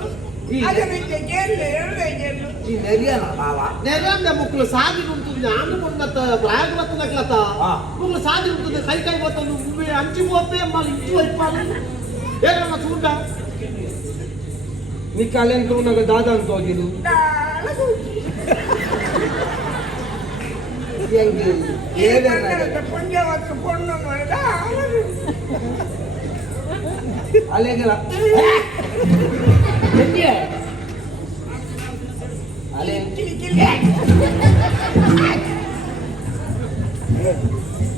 ಅದಕ್ಕೆ ಕೇರಳ ಎರಡೇ ಕೇರಳ ಈ ನೆರಿಯನ ಬಾವ ನೆರಂದ ಮುಕ್ಕಲು ಸಾಗಿ ಉಂಟು ನಾನು ಬಂದತ್ತ ಬ್ಲಾಗ್ ಬತ್ತನಕ್ಲತ ಮುಕ್ಕಲು ಸಾಗಿ ಉಂಟು ಕೈ ಕೈ ಬತ್ತನು ಅಂಚಿ ಹೋಪೆ ಮಲ್ಲಿ ಇಂಚು ಇಪ್ಪಾಲು ಏನನ್ನ ಚೂಡ నీ కళ్యాణ్ నాకు దాదా అని తోజిలు ಪಂಜಾವತ್ತು ಪೊಣ್ಣು ಮಾಡಿದ ಅಲೆಗಲ ಅಲೆ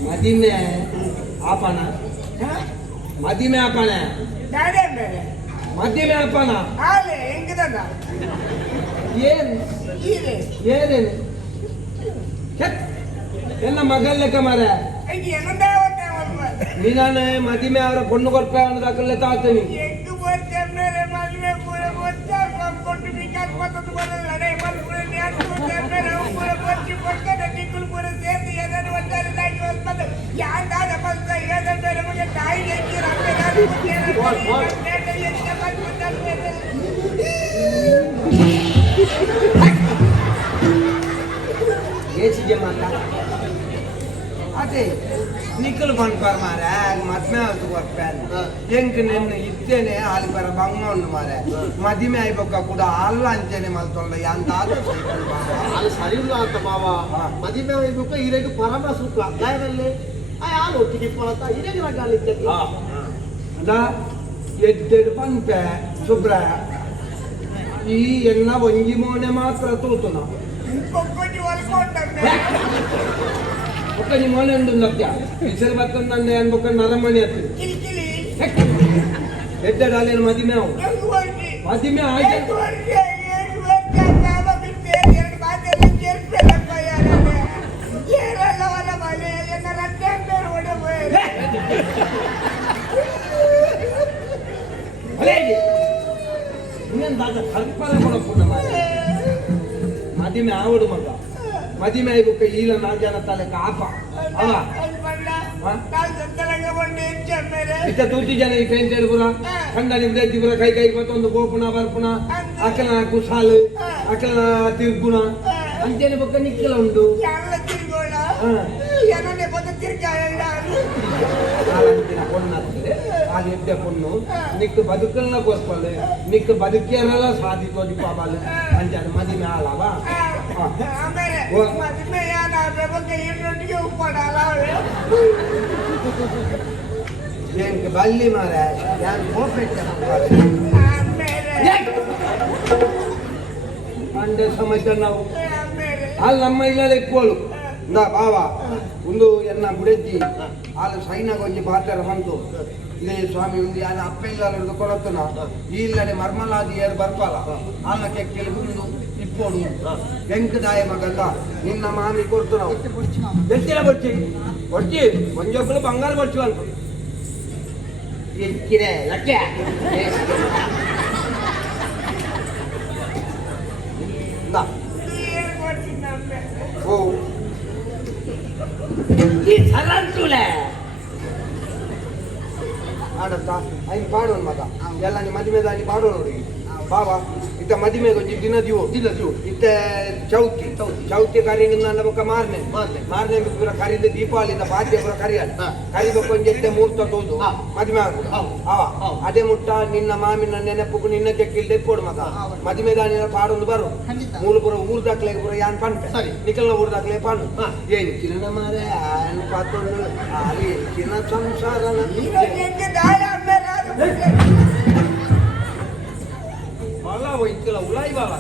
ಮದಿಮೆ ಆಪಣ ಮದಿಮೆ ಆಪಣ ದಾದೇ ಮೇಲೆ ಮದಿಮೆ ಆಪಣ ಹಾಲೆ ಹೆಂಗದ ಏನು ಈರೆ ಏನೇನು ಎಲ್ಲ ಮಗಲ್ ಲೆಕ್ಕ ಮಾರ ನೀನಾನೆ ಮದಿಮೆ ಅವರ ಪೊಣ್ಣು ಕೊಡ್ಪೆ ಅನ್ನೋದಾಕಲ್ಲೇ ತಾಳ್ತೀನಿ ಹೆಂಗ್ ಬರ್ತೆ ಮೇಲೆ ಮದುವೆ ಪೂರ ಬರ್ತಾರೆ ಕೊಟ್ಟು ಬಿಕಾಸ್ ಮತ್ತೊಂದು ಬರಲ್ಲ ನಡೆ ಮಲ್ಪುರ ಮೇಲೆ ಪೂರ ಬರ್ತಿ ಬರ್ತಾರೆ ನಿಕ್ಕಲು ಪೂರ ಸೇರ್ತಿ ಏನಾದ್ರು ಒಟ್ಟಾರೆ ತಾಯಿ ಹೋಗ್ತದೆ ಯಾವ್ದಾದ ಬಂತ ಏನಾದ್ರು ಬೇರೆ ಮಗ ತಾಯಿ ಹೆಂಗಿರ ಏಸಿಗೆ ಮಾತ ಅದೇ ನಿಕ್ಕಲು ಬಂದ್ಬಾರ ಮಾರ ಮದ್ಮೆ ಆಯ್ತು ಬರ್ತಾನೆ ಹೆಂಗ್ ನೆನ್ನ ಇದ್ದೇನೆ ಅಲ್ಲಿ ಬರ ಬಂಗ ಉಂಡು ಮಾರ ಮದಿಮೆ ಆಯ್ಬೇಕ ಕೂಡ ಅಲ್ಲ ಅಂಚೆನೆ ಮಲ್ತೊಳ್ಳ ಅಂತ ಅದು ಸರಿ ಇಲ್ಲ ಅಂತ ಮಾವ ಮದಿಮೆ ಹೋಗ್ಬೇಕು ಇರೆಗೆ ಪರಮ ಸುಖ ಗಾಯದಲ್ಲಿ ಯಾರು ಒಟ್ಟಿಗೆ ಪಳತ ಇರೆಗೆ ರಗಾಲಿದ್ದೆ ಅದ ಎದ್ದೆಡು ಪಂಪೆ ಸುಬ್ರ ಈ ಎಲ್ಲ ಒಂಜಿ ಮೋನೆ ಮಾತ್ರ ತೂತು ನಾವು ಒಕ್ಕ ನಿಮ್ಮ ಮನೆ ಉಂಟು ಸತ್ಯ ಹೆಸರು ಬರ್ತಂದೆ ಅನ್ಬೇಕು ನರಮಣಿ ಹತ್ತು ಎಡ್ಡೆಡು ಅಲ್ಲೇನು ಮದಿಮೆ ಅವು ಮದಿಮೆ ಆಯ್ತು ಮದಿಮೆ ಆವಡು ಮಗ ಮದಿಮೆ ಆಯ್ಬೇಕು ಈಲ ನಾಲ್ಕು ತಲೆ ಕಾಪ ಅವ ಅದು ಬಂಡ ಹಾ? ನಾನು ಸತ್ತರಂಗ ಬಂಡೆ ಹೆಚ್ಚು ಮೇಲೆ ಇತ್ತ ತೂತಿ ಜನ ಈ ಕೈ ಪುರ ಕಂಡ ನಿಮ್ದು ಎದ್ದಿಪುರ ಕೈ ಕೈ ಮತ್ತೊಂದು ಗೋಪುಣ ಬರ್ಪುಣ ಅಕ್ಕನ ಕುಸಾಲು ಅಕ್ಕನ ತಿರ್ಗುಣ ಅಂತೇನೆ ಬೊಕ್ಕ ನಿಕ್ಕಿಲ ಉಂಟು ಎಲ್ಲ ತಿರ್ಗೋಣ ಹಾ. ಏನನ್ನೇ ಬಂದು ತಿರ್ಗಾಯ ಆಲಂತಿನ ಪೊಣ್ಣಾಗ್ತದೆ ಆಗ ಎದ್ದೆ ಪೊಣ್ಣು ನಿಕ್ಕು ಬದುಕಲ್ನ ಕೊರ್ಪಲ್ಲೆ ನಿಕ್ಕು ಬದುಕಿಯರೆಲ್ಲ ಸಾಧಿ ತೋಡಿ ಪಾಬಾಲೆ ಅಂಚಾರ ಮದಿಮೆ ಆಲವ ಆಮೇಲೆ ಓ. ಮದುವೆ ಏನಾದ್ರೆ ಬಗ್ಗೆ ಇನ್ನೊಟ್ಟಿಗೆ ಉಪ್ಪಡಲ್ಲ ಏನ್ಕೆ ಬಲ್ಲಿ ಮಾರ ಯಾನ್ ಹೋಗ್ಬೇಕು ಆಮೇಲೆ ಅಂಡೆ ಸಮಾಚಾರ ನಾವು ಆಮೇಲೆ ಅಲ್ಲಿ ನಮ್ಮ ಇಲ್ಲದೆ ಇಕ್ಕೋಳು ನಾ ಬಾವ ಒಂದು ಎನ್ನ ಬುಡೆಜ್ಜಿ ಅಲ್ಲಿ ಸೈನಾಗ ಒಂಜಿ ಪಾತ್ರ ಬಂತು ಇದೇ ಸ್ವಾಮಿ ಒಂದು ಯಾನ ಅಪ್ಪ ಇಲ್ಲ ಕೊಡತ್ತನ ಈ ಇಲ್ಲಡೆ ಮರ್ಮಲಾದಿ ಏರು ಬರ್ಪಲ್ಲ ಆಲಕ್ಕೆ ಕೆಲಗುಂದು ಇಪ್ಪೋಡು ಬೆಂಕದಾಯ ಮಗಲ್ಲ ನಿನ್ನ ಮಾಮಿ ಕೊಡ್ತು ನಾವು ಎತ್ತಿನ ಬರ್ಚಿ ಬರ್ಚಿ ಒಂಜೊಕ್ಕಳು ಬಂಗಾರ ಬರ್ಚು ಅಂತ ಎಕ್ಕಿರೆ ಲಕ್ಕೆ ನಾ ಏನ್ ಕೊಡ್ತೀನಿ ನಮ್ಮ ಓ ಈ ಸರಂತುಲೆ ಆಡತ್ತ ಐನ್ ಪಾಡೋಣ ಮಗ ಎಲ್ಲ ನಿಮ್ಮ ಮದುವೆದಾಗಿ ಪಾಡೋಣ ನೋಡಿ ಬಾಬಾ ಇತ್ತ ಮದುವೆಗೆ ಒಂಜಿ ದಿನ ದಿವು ಇತ್ತ ಚೌತಿ ಕರೀನಿ ನನ್ನ ಬೊಕ್ಕ ಮಾರನೆ ಪೂರ ಕರೀದು ದೀಪಾವಳಿಯಿಂದ ಬಾಧ್ಯ ಪೂರ ಕರಿಯಲ್ಲ ಕರಿಬೇಕು ಒಂಜೆತ್ತೆ ಮುಹೂರ್ತ ತೋದು ಮದುವೆ ಆಗುದು ಅವ ಅದೇ ಮುಟ್ಟ ನಿನ್ನ ಮಾಮಿನ ನೆನಪು ನಿನ್ನ ಕೆಕ್ಕಿಲ್ದೆ ಕೊಡು ಮಗ ಮದುವೆ ದಾನಿನ ಪಾಡೊಂದು ಬರು ಮೂಲ ಪುರ ಊರ್ ದಾಖಲೆ ಪುರ ಯಾನ್ ಪಂಪೆ ನಿಖಲ್ನ ಊರ್ ದಾಖಲೆ ಪಾಡು ಏನ್ ಕಿರಣ ಮಾರೆ ಆನ್ ಪಾತೊಂದು ಅಲ್ಲಿ ಕಿರಣ ಸಂಸಾರ ಹೆಂಗೆ ದಾಯ ಆಮೇಲೆ ಮಲ್ಲ ಹೋಯ್ತಿಲ್ಲ ಉಲಾಯಿ ಬಾಳ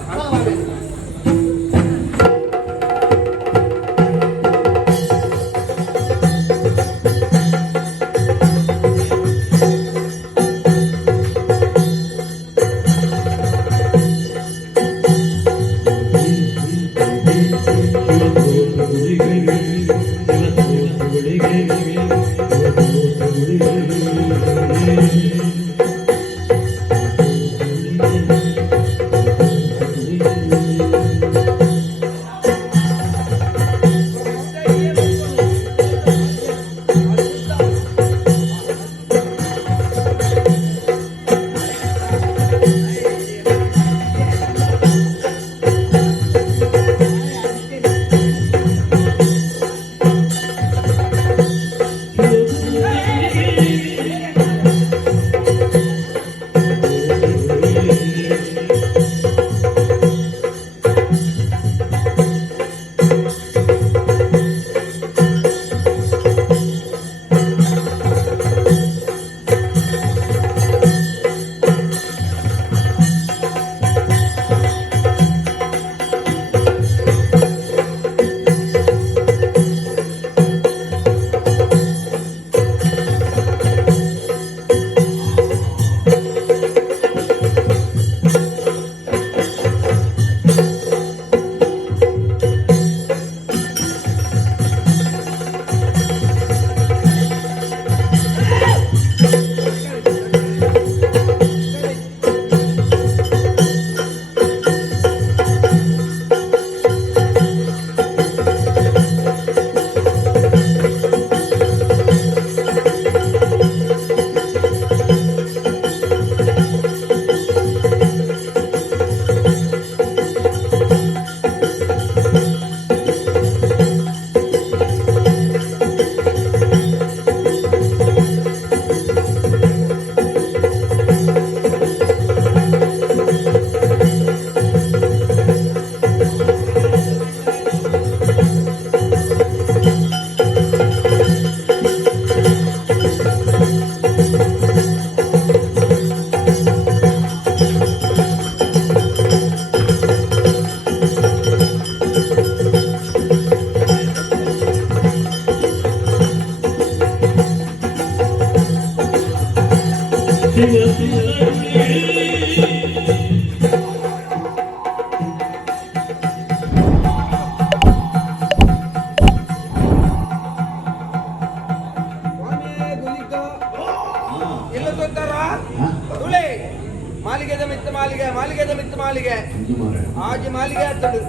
ಆಗಿ ಮಾಲಿಗೆ ಆಗ್ತದೆ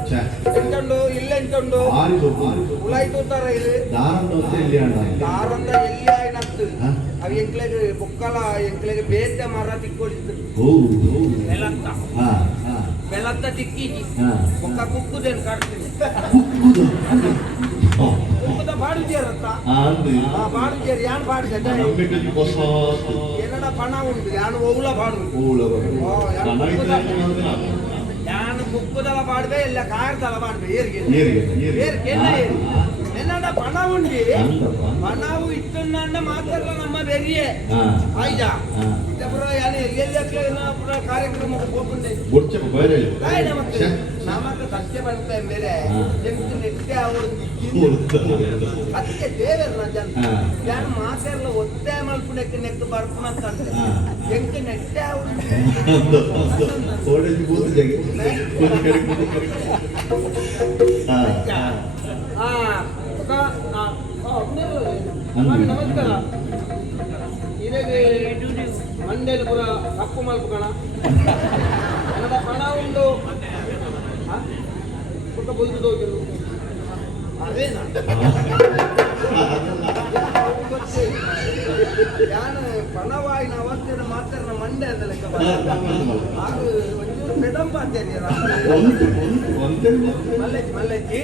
ಎಂತುಂಡು ಇಲ್ಲೆಂತುಂಡು ಉಲಾಯಿ ತೂತಾರ ಇದು ದಾರಂದ ಎಲ್ಲಿ ಆಯ್ನತ್ತು ಅವು ಎಂಕ್ಲೆಗೆ ಬೊಕ್ಕಲ ಎಂಕ್ಲೆಗೆ ಬೇತೆ ಮರ ತಿಕ್ಕೊಳಿತು ಬೆಳತ್ತ ತಿಕ್ಕಿಜಿ ಬೊಕ್ಕ ಕುಕ್ಕುದೇನು ಕಾಡ್ತೀನಿ ಕುಕ್ಕುದ ಬಾಡುದಿಯರತ್ತ ಬಾಡುದಿಯರು ಯಾನ್ ಬಾಡಿದ ಏನಡ ಪಣ ಉಂಟು ಯಾನು ಓವುಲ ಬಾಡು ಯಾನು ಕುಕ್ಕುದಲ ಬಾಡ್ಬೆ ಇಲ್ಲ ಕಾಯ್ದಲ ಬಾಡ್ಬೆ ಏರ್ಗೆ என்னடா பணம் உண்டு பணம் இத்தனை ಮಾತ್ರ ನಮ್ಮ ಬೆರಿಯೆ ಆಯ್ತಾ ಅப்புறம் ಯಾನೆ ಎಲ್ಲೆಲ್ಲಕ್ಕೆನ ಅப்புறம் ಕಾರ್ಯಕ್ರಮಕ್ಕೆ ಹೋಗ್ಬಂದೆ ಗೊಚ್ಚ ಬೇರೆ ನಮಗೆ ನಮಗೆ ಸತ್ಯ ಬಂತ ಬೇರೆ ಎಂತ ನೆಟ್ಟೆ ಅವರು ಅದಕ್ಕೆ ದೇವರ ಜನ ಯಾರು ಮಾತಾಡಲ್ಲ ಒತ್ತೆ ಮಲ್ಪುಣಕ್ಕೆ ನೆಕ್ಕು ಬರ್ಪುಣ ಅಂತ ಎಂಕ ನೆಟ್ಟೆ ಅವರು ಕೋಡಲ್ಲಿ ಕೂತು ಜಗಿ ನಮಸ್ಕಾರ ಇದಕ್ಕೆ ಮಂಡೇಲಿ ಪುರ ಕಪ್ಪು ಮಲ್ಪುಕಣ ನನ್ನ ಪಣ ಉಂಟು ಪುಟ್ಟ ಬುಲ್ದು ಹೋಗಿರು ಅದೇನಾ ಯಾನು ಪಣವಾಯಿನ ಅವತ್ತಿನ ಮಾತ್ರ ಮಂಡೆ ಅಂತ ಲೆಕ್ಕ ಅದು ಒಂಚೂರು ಬೆದಂಪಾತೇನೆ ಮಲ್ಲಜ್ಜಿ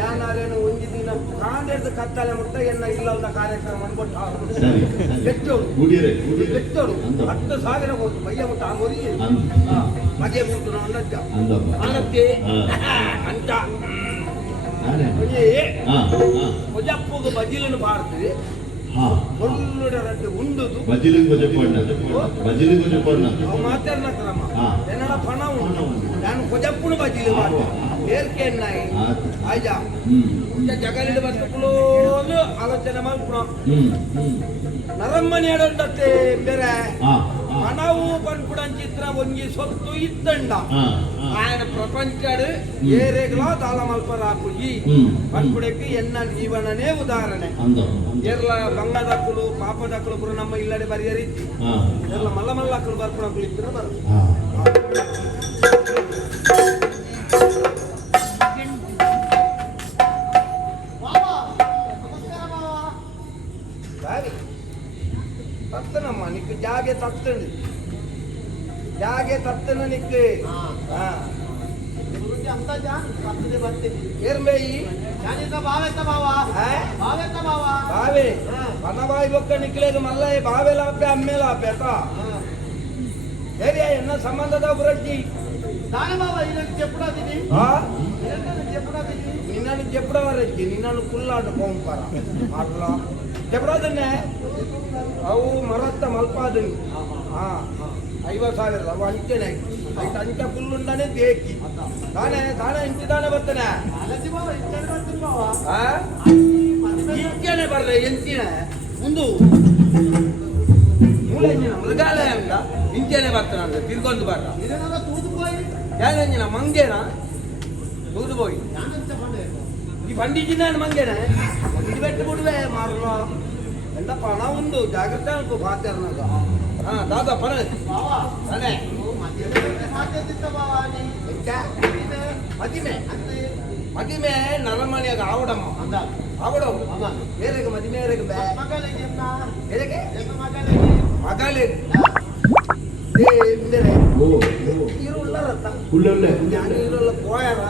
ಯಾನಾರೇನು ಒಂಜಿ ದಿನ ಕಾಂಡೆಡ್ದು ಕತ್ತಲೆ ಮುಟ್ಟ ಎನ್ನ ಇಲ್ಲದ ಕಾರ್ಯಕ್ರಮ ಕೊಟ್ಟು ಬೆಚ್ಚೋಡು 10,000 ಹೋಯ್ತು ಮೈಯ ಮುಟ್ಟ ಆಗೋರಿ ಮಗೆ ಮುಟ್ಟು ಅನ್ನಜ್ಜ ಅನ್ನಕ್ಕೆ ಅಂಚ ಮುಜಪ್ಪುಗ ಬಜಿಲನ್ನು ಬಾರ್ತೀವಿ ಉಂಡುದು ಮಾತಾಡಿನ ಕ್ರಮ ಎನ್ನಡ ಪಣ ಉಂಟು ನಾನು ಕೊಜಪ್ಪುನು ಬಜಿಲು ಏರ್ಕೆ ನಾಯಿ ಆಯ್ತಾ ಜಗಲಿಡು ಬರ್ತುಗಳು ಆಲೋಚನೆ ಮಾಡ್ಕೊಳ ನರಮ್ಮನಿ ಆಡೋಂಡತ್ತೆ ಬೇರೆ ಹಣವು ಪನ್ಪುಡನ್ ಚಿತ್ರ ಒಂಜಿ ಸೊತ್ತು ಇತ್ತಂಡ ఆయన ప్రపంచాడు ఏరేగలో తాళమల్పరాపుజీ పన్పుడకి ఎన్న జీవననే ఉదాహరణೆ ఎర్ల బంగ దక్కులు పాప దక్కులు కూడా ನಮ್ಮ ಇಲ್ಲಡೆ ಬರಿಯರಿ ಎರ್ಲ ಮಲ್ಲ ಮಲ್ಲ ಅಕ್ಕಳು ಬರ್ಪಣಕ್ಕಳು ಇತ್ತು ಬರ್ ತತ್ತನಮ್ಮ ನಿಕ್ಕು ಜಾಗೆ ತತ್ತಂಡು ಜಾಗೆ ತತ್ತನ ನಿಕ್ಕು ಏರ್ಮೇಯಿ బావే పన్నబాయి బొక్క నిక్కలేదు మళ్ళీ బావే లాపే అమ్మే లాపే ఏరియా ఎన్న సంబంధದ బురజ్జి నిన్నను చెప్పుడవరజ్జి నిన్నను కుల్లాట పోంపర అట్లా చెప్పుడదన్నే ಅವು ಮರತ್ತ ಮಲ್ಪಾದನಿ 50,000 ಅವು ಅಂಚೆನೆ ಐದು ಅಂಚ ಫುಲ್ಲುಂಡನೆ ಬೇಕಿ ತಾನೇ ಇಂಚಿದಾನೆ ಬರ್ತಾನೆ ಇಂಚೆನೆ ಬರ್ರೆ ಎಂಚಿನ ಮುಂದು ಮೂಳೆಂಜಿನ ಮೃಗಾಲಯ ಅಂತ ಇಂಚೆನೆ ಬರ್ತಾನೆ ಅಂದ್ರೆ ತಿರ್ಗೊಂಡು ಬರ್ರ ಯಾನೆಂಜಿನ ಮಂಗೇನ ತೂದು ಹೋಗಿ ಈ ಬಂಡಿಜಿನ ಮಂಗೇನೆ ಒಂದು ಬೆಟ್ಟು ಬಿಡುವೆ ಮಾರಲ್ಲ ಎಂತ ಪಣ ಉಂಡು ಜಾಗ್ರತೆ ಅನ್ಕೋ ಪಾತ್ಯಾರನಾಗ ದಾದಾ ಪಣ ಮದಿಮೆ ನರಮಣಿಯಾಗ ಆವಡಮ್ಮ ಆವಡವು ಬೇರೆಗೆ ಮದಿಮೇರೆಗೆ ಬೇರೆಗೆ ಮಗಲೇ ಇರುಳ್ಳರತ್ತ ಇರುಳ್ಳ ಪೋಯಾರ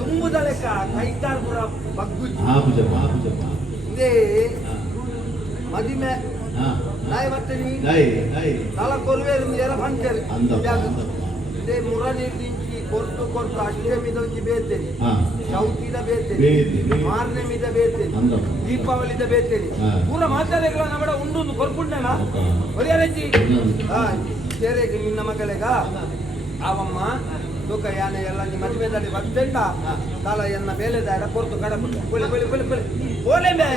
ತುಂಬುದ ಲೆಕ್ಕ ಕೈತಾರ್ಪುರ ಬಗ್ಗುಜಿ ಇದೇ ಮದಿಮೆ ನಾಯಿ ಬರ್ತೇನೆ ನಾಲ್ಕು ಕೊರುವೇರು ಎಲ್ಲ ಬಂತೇನೆ ಇದೇ ಮುರ ನೀರ್ದಿಂಚಿ ಕೊರ್ತು ಅಷ್ಟೇ ಮಿದೊಂಜಿ ಬೇತೇನೆ ಚೌತಿದ ಬೇತೇನೆ ಮಾರನೇ ಮಿದ ಬೇತೇನೆ ದೀಪಾವಳಿದ ಬೇತೇನೆ ಪೂರ ಮಾತಾರೆಗಳ ನಮ್ಮಡ ಉಂಡು ಕೊರ್ಪುಂಡೇನ ಒರಿಯರಜ್ಜಿ ಸೇರೆಗೆ ನಿನ್ನ ಮಗಳೆಗ ಅವಮ್ಮ ತೂಕ ಯಾನೆ ಎಲ್ಲ ನಿಮ್ಮ ಮದುವೆದಲ್ಲಿ ಬರ್ತೇಂಡ ಕಾಲ ಎನ್ನ ಬೇಲೆದಾಡ ಕೊರ್ತು ಕಡಪುಂಡ ಕೊಲೆ ಕೊಲೆ ಕೊಲೆ ಕೊಲೆ ಓಲೆ ಮೇ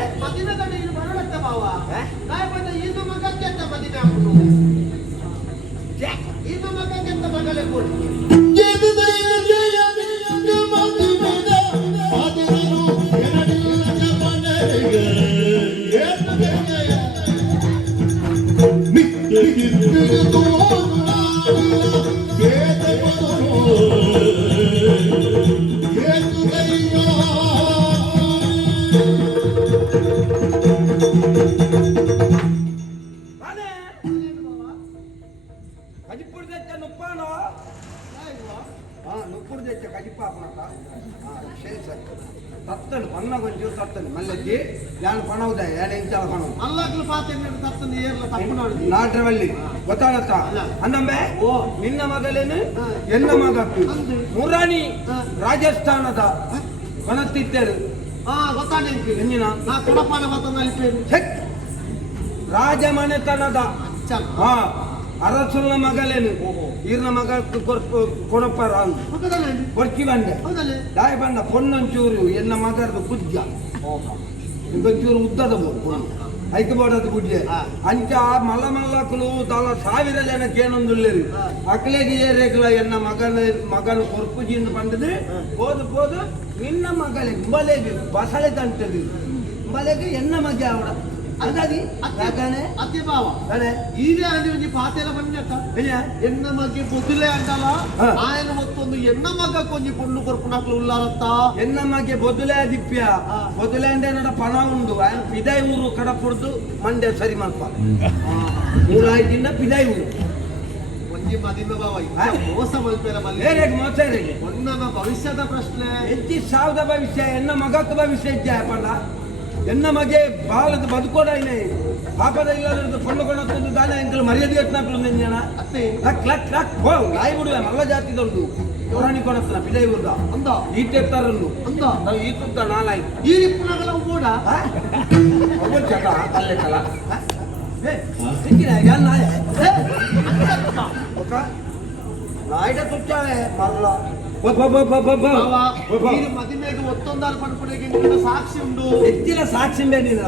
Get ತಾನೇ ಕಜಿಪುಡು ತೆಚ್ಚ ನುಪ್ಪಾನೋ ನುಪ್ಪುಡು ತೆಚ್ಚ ಕಜಿಪ್ಪ ಹಾಕೋಣಕ್ಕ ಸರಿ ಸರಿ ತತ್ತಲು ಪನ್ನ ಕೊಂಚೂರು ತತ್ತಲು ಮಲ್ಲಜ್ಜಿ ಯಾನು ಪಣವುದ ಯಾನು ಇಂಚಾಲ ಪಣವು ಅಲ್ಲಾಗ್ಲು ಪಾತೆ ತತ್ತನ್ನು ಏರ್ಲ ತಪ್ಪು ನಾಟ್ರವಲ್ಲಿ ಗೊತ್ತಾಗತ್ತ ಅನ್ನೊಮ್ಮೆ ನಿನ್ನ ಮಗಳೇನು ಎನ್ನ ಮಗತ್ತು ಮುರಾಣಿ ರಾಜಸ್ಥಾನದ ಕೊನತ್ತಿದ್ದರು ಗೊತ್ತಾಗಿ ಎಂಜಿನ ನಾ ಕೊಡಪಾನ ಮಾತನ್ನ ಛೆಕ್ ರಾಜಮನೆತನದ ಹಾ ಅರಸುನ ಮಗಳೇನು ಈರ್ನ ಮಗ ಕೊಡಪ್ಪರ ಕೊರ್ಚಿ ಬಂದೆ ದಾಯ ಬಂದ ಪೊನ್ನೊಂಚೂರು ಎನ್ನ ಮಗರದು ಕುಜ್ಜ ಇಂಕೊಂಚೂರು ಉದ್ದದ ಐಕ ಬೋಡದ ಗುಡ್ಜೆ ಅಂಚ ಮಲ್ಲ ಮಲ್ಲಕ್ಕಲು ತಲ ಸಾವಿರ ಜನಕ್ಕೆ ಏನೊಂದುಳ್ಳೇರು ಅಕ್ಲೆಗೆ ಏರೇಕಲ ಎನ್ನ ಮಗನ ಕೊರ್ಪುಜಿಂದ ಬಂದದು ಹೋದು ನಿನ್ನ ಮಗಳೇ ಬಲೆಗೆ ಬಸಳೆ ತಂಟದು ಬಲೆಗೆ ಎನ್ನ ಮಗ ಅವಡ ಅದಾದಿ ಅತ್ತೆ ಬಾವ ಈಗ ಒಂಜಿ ಪಾತೆಲ ಬಂದಕ್ಕ ಎನ್ನ ಮಗ್ಗೆ ಬೊದ್ದುಲೆ ಅಂಟಲ್ಲ ಆಯನ ಮತ್ತೊಂದು ಎನ್ನ ಮಗ ಕೊಂಜಿ ಪೊಣ್ಣು ಕೊರ್ಪುನಕ್ಲು ಉಲ್ಲಾರತ್ತ ಎನ್ನ ಮಗ್ಗೆ ಬೊದ್ದುಲೆ ದಿಪ್ಯ ಬೊದ್ದುಲೆ ಅಂಡೆ ನಡ ಪಣ ಉಂಡು ఆయన ಪಿದೈ ಊರು ಕಡಪುಡ್ದು ಮಂಡ್ಯ ಸರಿ ಮಲ್ಪ 3-5 ದಿನ ಪಿದೈ ಊರು ಒಂಜಿ ಮದಿನ ಬಾವ ಮೋಸ ಮಲ್ಪೇರ ಮೋಸ ಒಂದನ ಭವಿಷ್ಯದ ಪ್ರಶ್ನೆ ಹೆಚ್ಚಿ ಸಾವಿರದ ಭವಿಷ್ಯ ಎನ್ನ ಮಗಕ್ಕ ಭವಿಷ್ಯ ಇದ್ದ ಪಂಡ ಎನ್ನ ಮಗೆ ಬಾಲದ ಬದುಕೋಡಾಯ್ನೆ ಪಾಪದ ಇಲ್ಲದ ಪಣ್ಣು ಕೊಡತ್ತೊಂದು ದಾನ ಎಂಕಲು ಮರ್ಯಾದೆ ಎಟ್ನಾಕ್ಲು ನೆಂಜನ ಅತ್ತೆ ಲಕ್ ಲಕ್ ಲಕ್ ಹೋ ಗಾಯಿ ಬಿಡುವೆ ಮಲ್ಲ ಜಾತಿದೊಂದು ಪೌರಾಣಿ ಕೊಡತ್ತನ ಪಿದೈ ಊರ್ದ ಅಂದ ಈಟೆತ್ತಾರನ್ನು ಅಂದ ನಾವು ಈ ತುತ್ತ ನಾಲಾಯ್ ಈ ರಿಪ್ಪುನಗಲ ಕೂಡ ಅವಳು ಚಟ ಅಲ್ಲೇ ಕಲ ನಾಯಿಡ ತುಚ್ಚಾಳೆ ಮರಳ ಮದಿಮೆಗೆ ಒತ್ತೊಂದಾರು ಪಡ್ಪಡೆಗೆ ಸಾಕ್ಷಿ ಉಂಡು ಹೆಚ್ಚಿನ ಸಾಕ್ಷಿ ಬೇಡ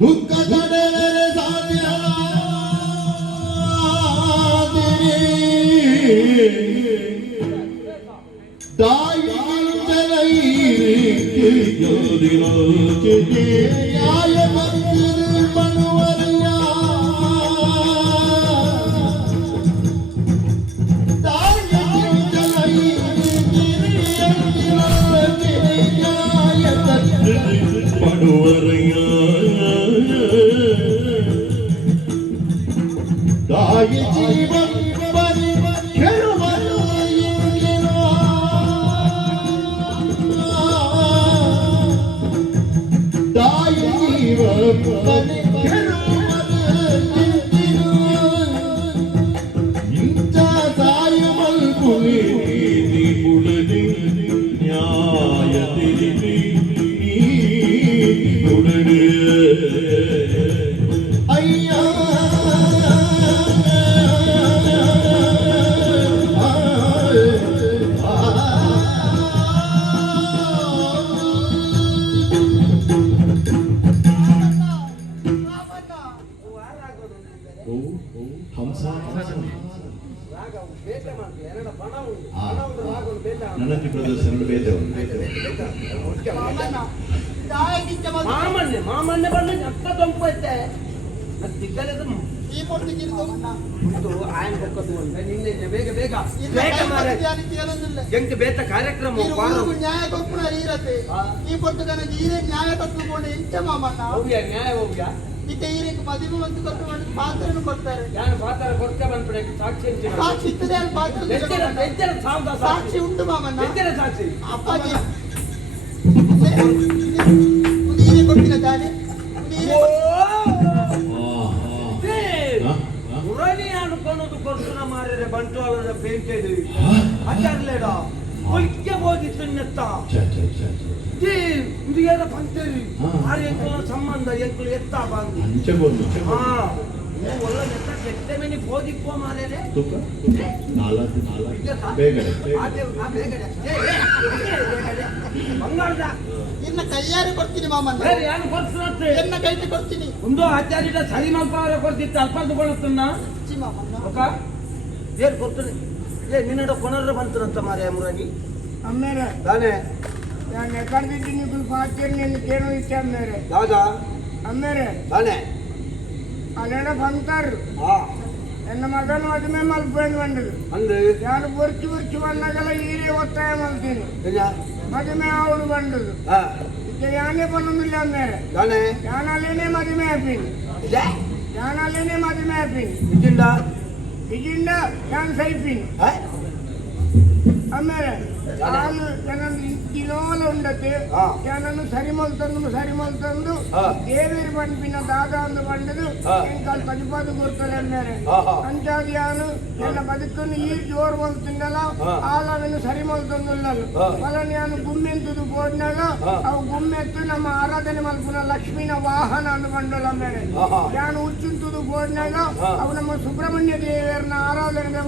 ದುಃಖ ತಡೆದರೆ ಸಾಧ್ಯ ತಾಯಿ ನ್ಯಾಯ ಪಣುವರಿಯ ತಾಯಿ ಜೀವ ಕೆಳುವರು ತಾಯಿ ಜೀವ ಇಂಥ ತಾಯಿ ಮಲ್ಪುಲಿ ಪುಳದಿ ನ್ಯಾಯ ತಿರುಗಿ ಪುಳಡಿ ಅಯ್ಯ ನನಗೆ ಪ್ರದರ್ಶನ ಬೇರೆ ಮಾಮನ್ನೆ ಬಂದು ಅಕ್ಕ ತೊಂಪು ಐತೆ ತಿಕ್ಕಲೆದು ಈ ಪೊಟ್ಟಿಗಿರ್ದು ఆయన నిన్ನೆ ಬೇಗ ಬೇಗ ಬೇಗ ಮಾರೆ ಎಂಕ ಬೇತ ಕಾರ್ಯಕ್ರಮ ನ್ಯಾಯ ಕೊಪ್ಪುನ ಇರತ್ತೆ ಈ ಪೊಟ್ಟು ನನಗೆ ಈರೆ ನ್ಯಾಯ ಕಟ್ಟುಕೊಂಡು ಇಂಚ ಮಾಮಣ್ಣ ಹೋಗ್ಯ ನ್ಯಾಯ ಹೋಗ್ಯ ಇತ್ತೆ ಈರೆಗೆ ಮದುವೆ ಒಂದು ಕಟ್ಟು ಮಾಡಿ ಪಾತ್ರನು ಕೊಡ್ತಾರೆ ಯಾರು ಪಾತ್ರ ಕೊಡ್ತಾ ಬಂದ್ಬಿಡ ಸಾಕ್ಷಿ ಸಾಕ್ಷಿ ಇರ್ತದೆ ಅಲ್ಲಿ ಪಾತ್ರ ಸಾಕ್ಷಿ ಉಂಟು ಮಾಮಣ್ಣ ಸಾಕ್ಷಿ ಅಪ್ಪಾಜಿ ನೀರೇ ಕೊಟ್ಟಿನ ತಾನೆ ಮುರಳಿ ಅನ್ಕೊಳೋದು ಕೊಡ್ತನ ಮಾರ್ರೆ ಬಂಟ್ವಾಳದ ಪೇಂಟೆಡ್ ಅಚಾರ್ಲೇಡ ಒಲಿಕ್ಕೆ ಹೋಗಿತ್ತು ನೆತ್ತ ಇದು ಏನ ಪಂಚರಿ ಆರು ಎಂಕುಲ ಸಂಬಂಧ ಎಂಕುಲು ಎತ್ತ ಬಂದು ಒಳ್ಳ ನೆತ್ತ ಕೆಟ್ಟ ಮೇನಿ ಹೋದಿಕ್ಕೋ ಮಾರೇನೆ ಬಂಗಾರದ ಇನ್ನ ಕೈಯಾರೆ ಕೊಡ್ತೀನಿ ಮಾಮಣ್ಣ ಏನು ಕೊಡ್ತೀನಿ ಎನ್ನ ಕೈಗೆ ಕೊಡ್ತೀನಿ ಒಂದು ಆಚಾರ್ಯ ಸರಿ ಮಲ್ಪಾರ ಕೊಡ್ತಿತ್ತು ಅಲ್ಪ ತಗೊಳತ್ತನ್ನ ಮಾಮಣ್ಣ ಏನ್ ಕೊಡ್ತೀನಿ ನಿನ್ನಡ ಕೊನರ ಬಂತಂತ ಮಾರೇ ಮುರಾಗಿ ಅಮ್ಮೇರೆ ತಾನೇ ನಾನು ಎಕರ್ದಿದ್ದೀನಿ ಪಾಚರ್ ನಿನ್ನ ಕೇಳೋ ಇಷ್ಟ ಅಮ್ಮೇರೆ ದಾದಾ ಅಮ್ಮೇರೆ ತಾನೆ ಅಲ್ಲೆಡ ಬಂತಾರು ಹಾ ನನ್ನ ಮಗನ ಮದುವೆ ಮಲ್ಪೇನು ಬಂದದು ಅಂದ್ರೆ ನಾನು ಬುರ್ಚಿ ಬಂದಾಗೆಲ್ಲ ಈರೇ ಒತ್ತಾಯ ಮಾಡ್ತೀನಿ ಏನ ಮದುವೆ ಅವಳು ಬಂದದು ಹಾ ಈಗ ಯಾನೇ ಬಂದಿಲ್ಲ ಅಮ್ಮೇರೆ ತಾನೆ ಯಾನಲ್ಲೇನೆ ಮದುವೆ ಹಾಪಿನಿ ಇದೆ ಯಾನಲ್ಲೇನೆ ಮದುವೆ ಹಾಪಿನಿ ಇದಿಂದ ಇದಿಂದ ನಾನು ಸೈಪಿನಿ ಹಾ ಅಮ್ಮೇರೆ ಹಾಲು ಜನನ್ನು ಕಿಲೋಲ ಉಂಡತೆ ಹಾ. ಜನನ್ನು ಸರಿಮಲ್ ತಂದು ಹಾ. ದೇವೇರಿ ಪಂಪಿನ ದಾದ ಅಂದು ಬಂಡದು ಹಾ. ಎಂಕಲ್ ಪದಿಪದು ಕೊಡ್ತಲೆ ಅಮ್ಮೇರೆ ಆಹಾ. ಅಂಚಾದಿ ಯಾನು ಎಲ್ಲ ಬದುಕನ್ನು ಈ ಜೋರ್ ಮಲ್ತಿಂದಲ್ಲ ಹಾ. ಹಾಲವನ್ನು ಸರಿಮಲ್ ತಂದುಳ್ಳಲು ಹಾ. ಮಲನ್ ಯಾನು ಗುಮ್ಮೆಂತದು ಬೋಡ್ನಾಗ ಹಾ. ಅವು ಗುಮ್ಮೆತ್ತು ನಮ್ಮ ಆರಾಧನೆ ಮಲ್ಪುನ ಲಕ್ಷ್ಮೀನ ವಾಹನ ಅಂದು ಬಂಡಲ್ಲ ಅಮ್ಮೇರೆ ಆಹಾ. ಯಾನು ಹುಚ್ಚುಂತದು ಬೋಡ್ನಾಗ ಹಾ. ಅವು ನಮ್ಮ ಸುಬ್ರಹ್ಮಣ್ಯ ದೇವರನ್ನ ಆರಾಧನೆ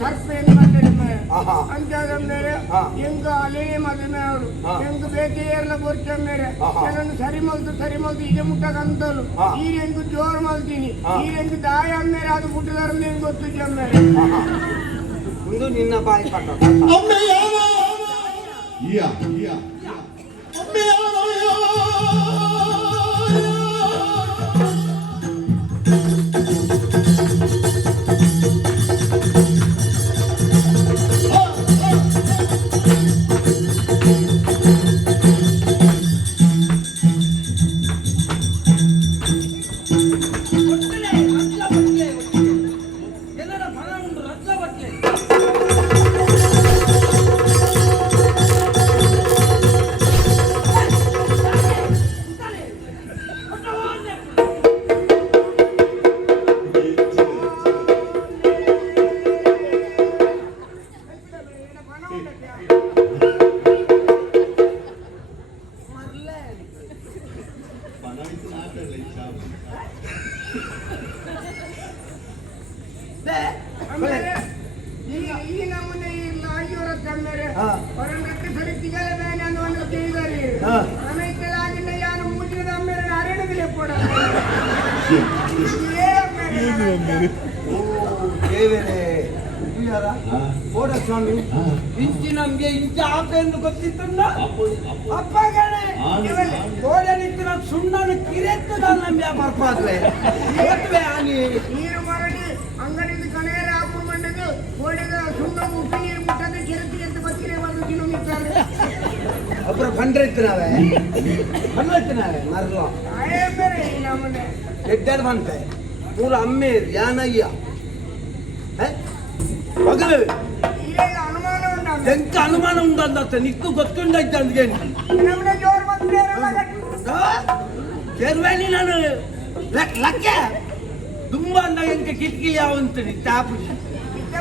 ಸರ್ಪೇನು ಬಂದಿದೆ ಆಹಾ. ಅಂಚಾದ ಮೇಲೆ ಹಾ. ಹೆಂಗ ಅಲೇ ಮದುವೆ ಅವರು ಹಾ. ಹೆಂಗ ಬೇಕೆಯರ್ಲ ಬರ್ಚ ಮೇಲೆ ಆಹಾ. ನಾನು ಸರಿ ಮಲ್ತು ಇದೆ ಮುಟ್ಟಕಂತಲು ಹಾ. ಈ ಹೆಂಗು ಜೋರ್ ಮಲ್ತೀನಿ ಹಾ. ಈ ಹೆಂಗು ದಾಯ ಅಮ್ಮೇಲೆ ಅದು ಮುಟ್ಟಿದಾರ ಹೆಂಗ್ ಗೊತ್ತು ಜಮ್ಮೇಲೆ ಮುಂದು ನಿನ್ನ ಬಾಯಿ ಪಟ್ಟ ಯಾ ಯಾ ಎಲ್ಲರ ಫಲ ಉಂಟು ರತ್ನ ಬಟ್ಲೆ ಆಮೇಲೆ ಈ ನಮ್ಮನೆ ಈ ನಾಯಿಯವರ ತಮ್ಮೇಲೆ ಹಾ. ಹೊರಗಟ್ಟು ಸರಿ ಸಿಗಲ್ಲ ಬೇನೆ ಅನ್ನೋ ಒಂದು ಕೇಳಿದಾರೆ ಹಾ. ಆಮೇಲೆ ಆಗಿನ ಯಾರು ಮೂಜಿನ ಅಮ್ಮೇಲೆ ಅರೇಣದಿಲ್ಲ ಕೂಡ ದೇವರೇ ಕೋಡ ಸ್ವಾಮಿ ಇಂಚಿ ನಮ್ಗೆ ಇಂಚ ಆಪ ಎಂದು ಗೊತ್ತಿತ್ತಲ್ಲ ಅಪ್ಪ ಗಣೆ ಕೋಡೆ ನಿಂತಿನ ಸುಣ್ಣನ ಕಿರೆತ್ತದ ನಮ್ಗೆ ಬರ್ಪಾದ್ವೆ ಇವತ್ತುವೆ ಆನಿ ನೀರು ಮರಡಿ ಅಂಗಡಿದು ಕಣೆಯಲ್ಲಿ ಹಾಕು ಮಂಡದು ಕೋಡೆದ ಸುಣ್ಣ ಉಪ್ಪು ನೀರು ಮುಟ್ಟದೆ ಕೆರೆತಿ ಅಂತ ಬಚ್ಚಿರೆ ಬಂದು ತಿನ್ನುತ್ತಾರೆ ಅப்புறம் பண்றதுனாவே மரலோ ಆಯೇ ಬೇರೆ ಈ ನಮ್ಮನೆ ಎಡ್ಡರ್ ಬಂತೆ ಮೂರು ಅಮ್ಮೆ ಯಾನಯ್ಯ ಮಗಳು ಈಗ ಅನುಮಾನ ಉಂಟು ಎಂತ ಅನುಮಾನ ಉಂಟಂತ ನಿಕ್ಕು ಗೊತ್ತುಂಡೈತೆ ಅಂದ್ಗೆ ನಮ್ಮನೆ ಜೋರ್ ಬಂದ್ರೆ ಕೆರ್ವೇನಿ ನಾನು ಲಕ್ಕೆ ತುಂಬಾ ಅಂದ ಎಂಕ ಕಿಟಕಿ ಯಾವಂತೀನಿ ಟಾಪ್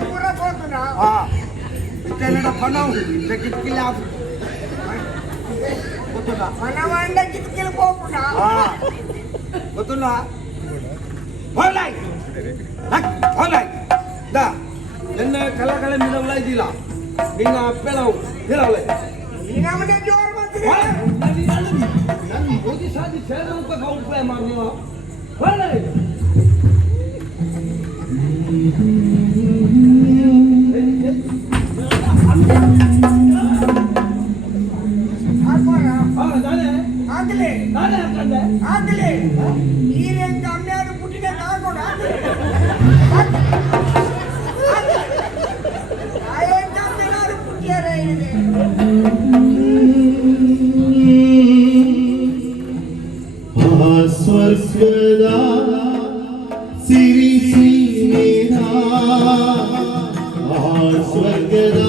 ಪೂರ ಹೋಗ್ತದ ಹಾ ಇಷ್ಟೆಲ್ಲ ಪಣ ಕಿಟಕಿ ಯಾವ ಗೊತ್ತುಂಟಾ ಮನವಾಂಡ ಕಿಟಕಿಲ್ ಹೋಗ್ಬಿಡ ಹಾ ಗೊತ್ತುಂಟಾ ಹೊಲಾಯ್ ಹೊಲಾಯ್ ದಾ ನನ್ನ ಕಲಕಲ ಮಿರವಲ ಇದಿಲ್ಲ ನಿನ್ನ ಅಪ್ಪೆಲವು ಇರವಲ ಈ ನಮ್ಮನೆ ಜೋರ್ ಬಂದ್ರೆ ನನ್ನ ಮೋದಿ ಸಾಧಿ ಸೇರ ಅಂತ ಕೌಂಟ್ಲೇ ಮಾಡ್ನೋ ಹೊಲಾಯ್ ಹಾಕೋಣ ಹಾ ನಾನೇ ಆಗ್ಲಿ ಹಾಕಂಡೆ ಆಗ್ಲಿ ಈ ರೇಂಜ್ ಅಮ್ಮ್ಯಾರು ಪುಟ್ಟಿಗೆ ಹಾಕೋಣ ಆಯೇಂಜ್ ಅಮ್ಮ್ಯಾರು ಪುಟ್ಟಿಯರೇ ಇದೆ ಸ್ವರ್ಗದ ಸಿರಿ ಸ್ನೇಹ ಸ್ವರ್ಗದ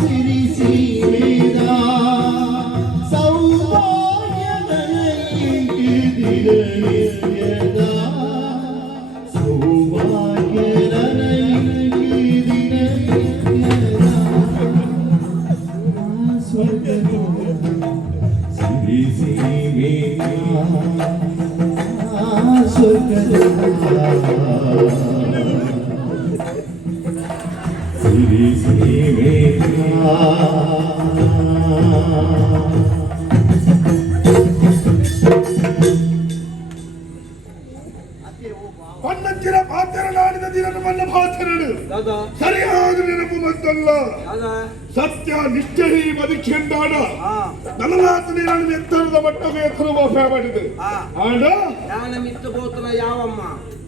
ಸಿರಿ ಸ್ನೇಹ ಸೌಭಾಗ್ಯದ ದಿನನಿತ್ಯದ ಸೌಭಾಗ್ಯದ ದಿನನಿತ್ಯದ ಸ್ವರ್ಗದ ಸಿರಿ ಸ್ನೇಹ ಸ್ವರ್ಗದ ಸಿರಿ ಸ್ನೇಹ ಪನ್ನಚ್ಚಿನ ಪಾತ್ರನಾಡಿದ ದಿನ ನನ್ನ ಪಾತ್ರನು ದಾದಾ ಸರಿಯಾದ ನೆನಪು ಬಂತಲ್ಲ ದಾದಾ ಸತ್ಯ ನಿಷ್ಠೆಹಿ ಬದುಕಿಂದಾಡ ಹಾ ನಲಲಾತನೆ ನಾನು ಎತ್ತರದ ಮಟ್ಟಗೆ ಎತ್ತರ ಮೋಸ ಮಾಡಿದೆ ಹಾ ಆಡ ಯಾನ ಮಿತ್ತು ಬೋತನ ಯಾವಮ್ಮ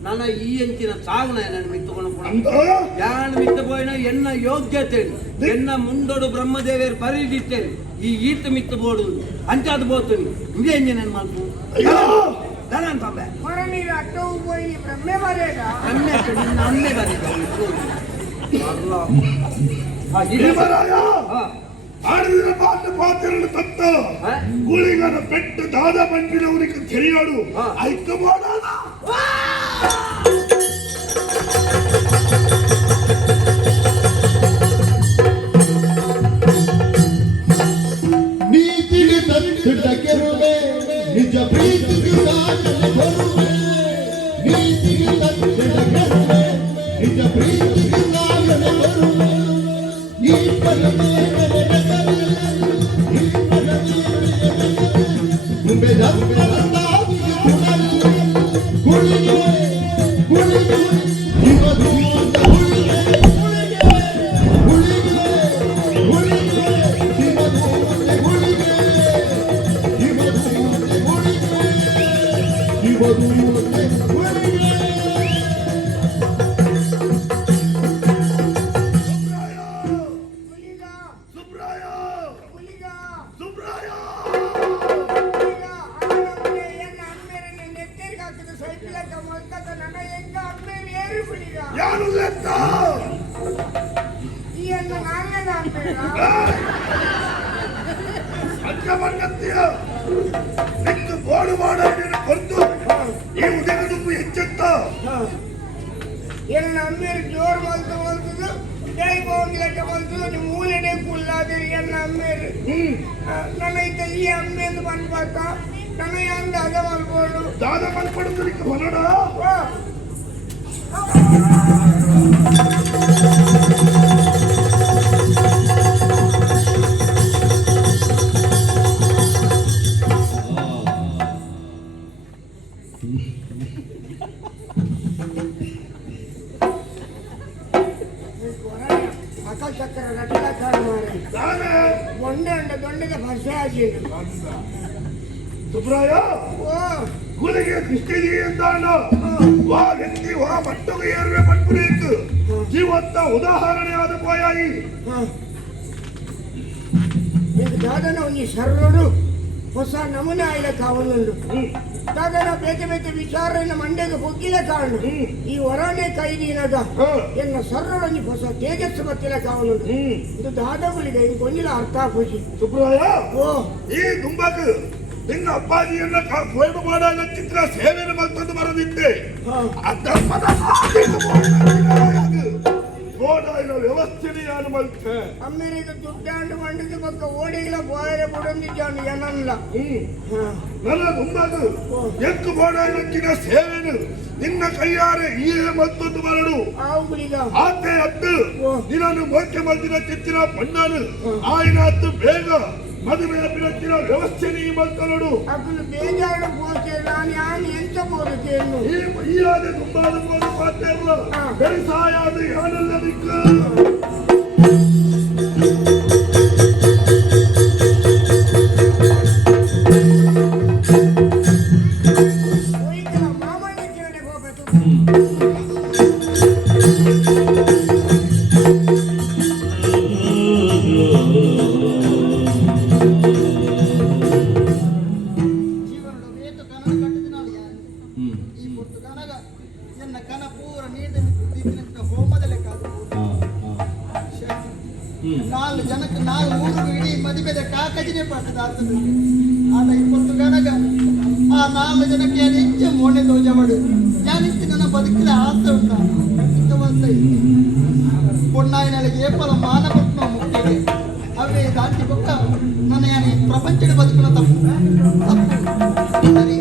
ನನ್ನ ಈ ಎಂಚಿನ ಸಾಗುನ ನನ್ನ ಮಿತ್ತುಕೊಂಡು ಅಂದ ಯಾನ ಮಿತ್ತು ಬೋಯ್ನ ಎನ್ನ ಯೋಗ್ಯತೆ ಎನ್ನ ಮುಂದೋಡು ಬ್ರಹ್ಮದೇವಿಯರು ಬರೀದಿತ್ತೇನೆ ಈ ಈತ ಮಿತ್ತು ಬೋಡು ಅಂಚಾದ ಬೋತುನಿ ಇಂದೇ ಎಂಜಿನ ಮಾಡ್ತು ಅಯ್ಯೋ ದನ ತಂಬೆ ಹೊರ ನೀರು ಅಟ್ಟವು ಹೋಗಿ ಬ್ರಹ್ಮೆ ಬರೇಗ ಅಮ್ಮೆ ನಿನ್ನ ಅಮ್ಮೆ ಬಂದಿದ್ದ ದೇವರಾಯ ಆಡಿದ ಪಾತ್ರವನ್ನು ತತ್ತ ಕೂಳಿಗನ ಪೆಟ್ಟು ದಾದ ಬಂದಿನವರಿಗೆ ತೆರೆಯಾಡು ಆಯ್ತು ಮಾಡೋಣ ನೀತಿಗೆ ತಟ್ಟಿದ ಕೆರುವೆ ನಿಜ ಪ್ರೀತಿಗೆ ಸಾಗಲು ಬರುವೆ ನೀತಿಗೆ ತಟ್ಟಿದ ಕೆರುವೆ ನಿಜ ಪ್ರೀತಿಗೆ ಸಾಗಲು ಬರುವೆ ಈ ಪರಮೇ ಹುಲಿಗ ಸುಬ್ರಾಯ ಹುಲಿಗ ಸುಬ್ರಾಯ ಹುಲಿಗ ಅಣ್ಣನವನೇ ಎನ್ನ ಅಮ್ಮೇರನ್ನ ನೆತ್ತೇರಿಗೆ ಹಾಕಿದ ಸೈಕಲಕ್ಕ ಮಲ್ಕತ್ತ ನನ್ನ ಹೆಂಗ ಅಮ್ಮೇರು ಏರು ಹುಲಿಗ ಯಾರು ಲೆಕ್ಕ ಈ ಅಣ್ಣ ನಾನೇನ ಅಮ್ಮೇರ ಅಕ್ಕ ಬಂದತ್ತೀಯ ನಿಂತು ಬೋಡು ಮಾಡೋದನ್ನು ಕೊಟ್ಟು ಈ ಉದಯ ದುಪ್ಪು ಹೆಚ್ಚೆತ್ತ ಎನ್ನ ಅಮ್ಮೇರು ಜೋರು ಮಲ್ತದು ಜೈ ಹೋಗ್ಲಿಕ್ಕೆ ಬಂತು ನೀವು ಮೂಲೆಡೆ ಕುಲ್ಲಾದಿರಿ ಎನ್ನ ಅಮ್ಮೇರು ನನ್ನ ಇದ್ದ ಈ ಅಮ್ಮೆಂದು ಬಂದ್ಬಾಕ ನನ್ನ ಹೆಂಗ ಅದ ಮಾಡ್ಬೋದು ದಾದ ಮಲ್ಪಡುವುದಕ್ಕೆ ಹೊರಡ ಅಕಲ್ ಚಕ್ರ ರಟಲ ಕಾಡು ಮಾರಿ ನಾನೇ ಮೊಂಡೆ ಅಂಡ ದೊಂಡೆಗೆ ಭಾಷೆ ಆಗಿದ್ದು ಸುಬ್ರಾಯ ಓ ಕೂಲಿಗೆ ದೃಷ್ಟಿಗೆ ಎಂದಾಣ ವಾ ವ್ಯಕ್ತಿ ವಾ ಮಟ್ಟಗೆ ಏರುವೆ ಪಟ್ಬಿಟ್ಟು ಜೀವಂತ ಉದಾಹರಣೆಯಾದ ಪೋಯಾಯಿ ಇದು ದಾದನ ಒಂದು ಸರ್ರೋಡು ಹೊಸ ನಮೂನೆ ಆಯ್ಲ ಕಾವಲುಂಡು ದಾದನ ಬೇತೆ ಬೇತೆ ವಿಚಾರನ ಮಂಡೆಗೆ ಹೊಗ್ಗಿಲೆ ಕಾರಣ ಈ ಹೊರನೆ ಕೈದಿನದ ಎನ್ನ ಸರ್ರೋಡೊಂದು ಹೊಸ ತೇಜಸ್ಸು ಬತ್ತಿಲ ಕಾವಲುಂಡು ಇದು ದಾದಗಳಿಗೆ ಇದು ಗೊಂಜಿಲ ಅರ್ಥ ಖುಷಿ ಸುಬ್ರಾಯ ಓ ಈ ದುಂಬಕ್ ನಿನ್ನ ಅಪ್ಪಾಜಿಯನ್ನ ಕೊಯ್ಲು ಮಾಡೋ ಚಿತ್ರ ಸೇವೆನ ಮತ್ತೊಂದು ಬರದಿದ್ದೆ ಅದ ಪದ ಓಡಾಯಿನ ವ್ಯವಸ್ಥೆಯನ್ನು ಮಲ್ತೆ ಅಮ್ಮೇರಿಗೆ ದುಡ್ಡಾಂಡು ಮಂಡಿದ ಪಕ್ಕ ಓಡಿಗಳ ಬಾಯರೆ ಬುಡಂದಿದ್ದಾನು ಏನಲ್ಲ ನನ್ನ ದುಂಬಕ್ ಎಕ್ಕು ಬೋಡಾಯಿನ ಸೇವೆನು ನಿನ್ನ ಕೈಯಾರೆ ಈ ಮತ್ತೊಂದು ಮರಳು ಆವುಗಳಿಗ ಆತೆ ಅತ್ತು ನಿನ್ನನ್ನು ಮೋಕೆ ಮಲ್ದಿನ ಚಿತ್ತಿನ ಪಣ್ಣನು ಆಯ್ನ ಅತ್ತು ಬೇಗ ಮದುವೆ ಬಿಡತ್ತಿನ ವ್ಯವಸ್ಥೆ ನೀ ಮಲ್ತನಡು ಅಕ್ಕಲು ಬೇಜಾರು ಪೋಕೆ ನಾನು ಯಾನು ಎಂತ ಬೋದಕೇನು ಈ ಆದ ತುಂಬಾದ ಬೋದು ಪಾತ್ಯಲ್ಲ ಬೆರಿಸಾಯಾದ ಯಾನಲ್ಲ ದಿಕ್ಕು ಹೋಯ್ತಲ ಮಾಮಣ್ಣ ಕೇಳಿ ಹೋಗಬೇಕು ಜೀವನದ ವೇತು ಕನನ ಕಟ್ಟಿದ ನಾವು ಯಾರು ಈ ಹೊತ್ತು ಕನಗ ಎನ್ನ ಕನ ಪೂರ ನೀಡಿದ ದಿಕ್ಕಿನ ಹೋಮದಲ್ಲೇ ಕಾದು ನಾಲ್ಕು ಜನಕ್ಕೆ ಮೂರು ಇಡೀ ಮದುವೆದ ಕಾಕಜಿನೇ ಪಟ್ಟದ ಆಗ್ತದೆ ಆದ ಇಪ್ಪತ್ತು ಕನಗ ಆ 4 ಜನಕ್ಕೆ ಯಾರು ಹೆಚ್ಚು ಮೋಣೆ ತೋಜಮಾಡು ಯಾನಿತ್ತು ನನ್ನ ಬದುಕಿನ ಆಸೆ ಉಂಟ ಇಂಥವಂತ ಪೊಣ್ಣಾಯಿನಳಿಗೆ ಏಪಲ ಮಾನ ಕೊಟ್ಟು ನಾವು ಮುಖ್ಯಗೆ ಅವೇ ದಾಟಿ ಬೊಕ್ಕ ನನ್ನ ಯಾನಿ ಪ್ರಪಂಚದ ಬದುಕಿನ ತಪ್ಪು ಸರಿ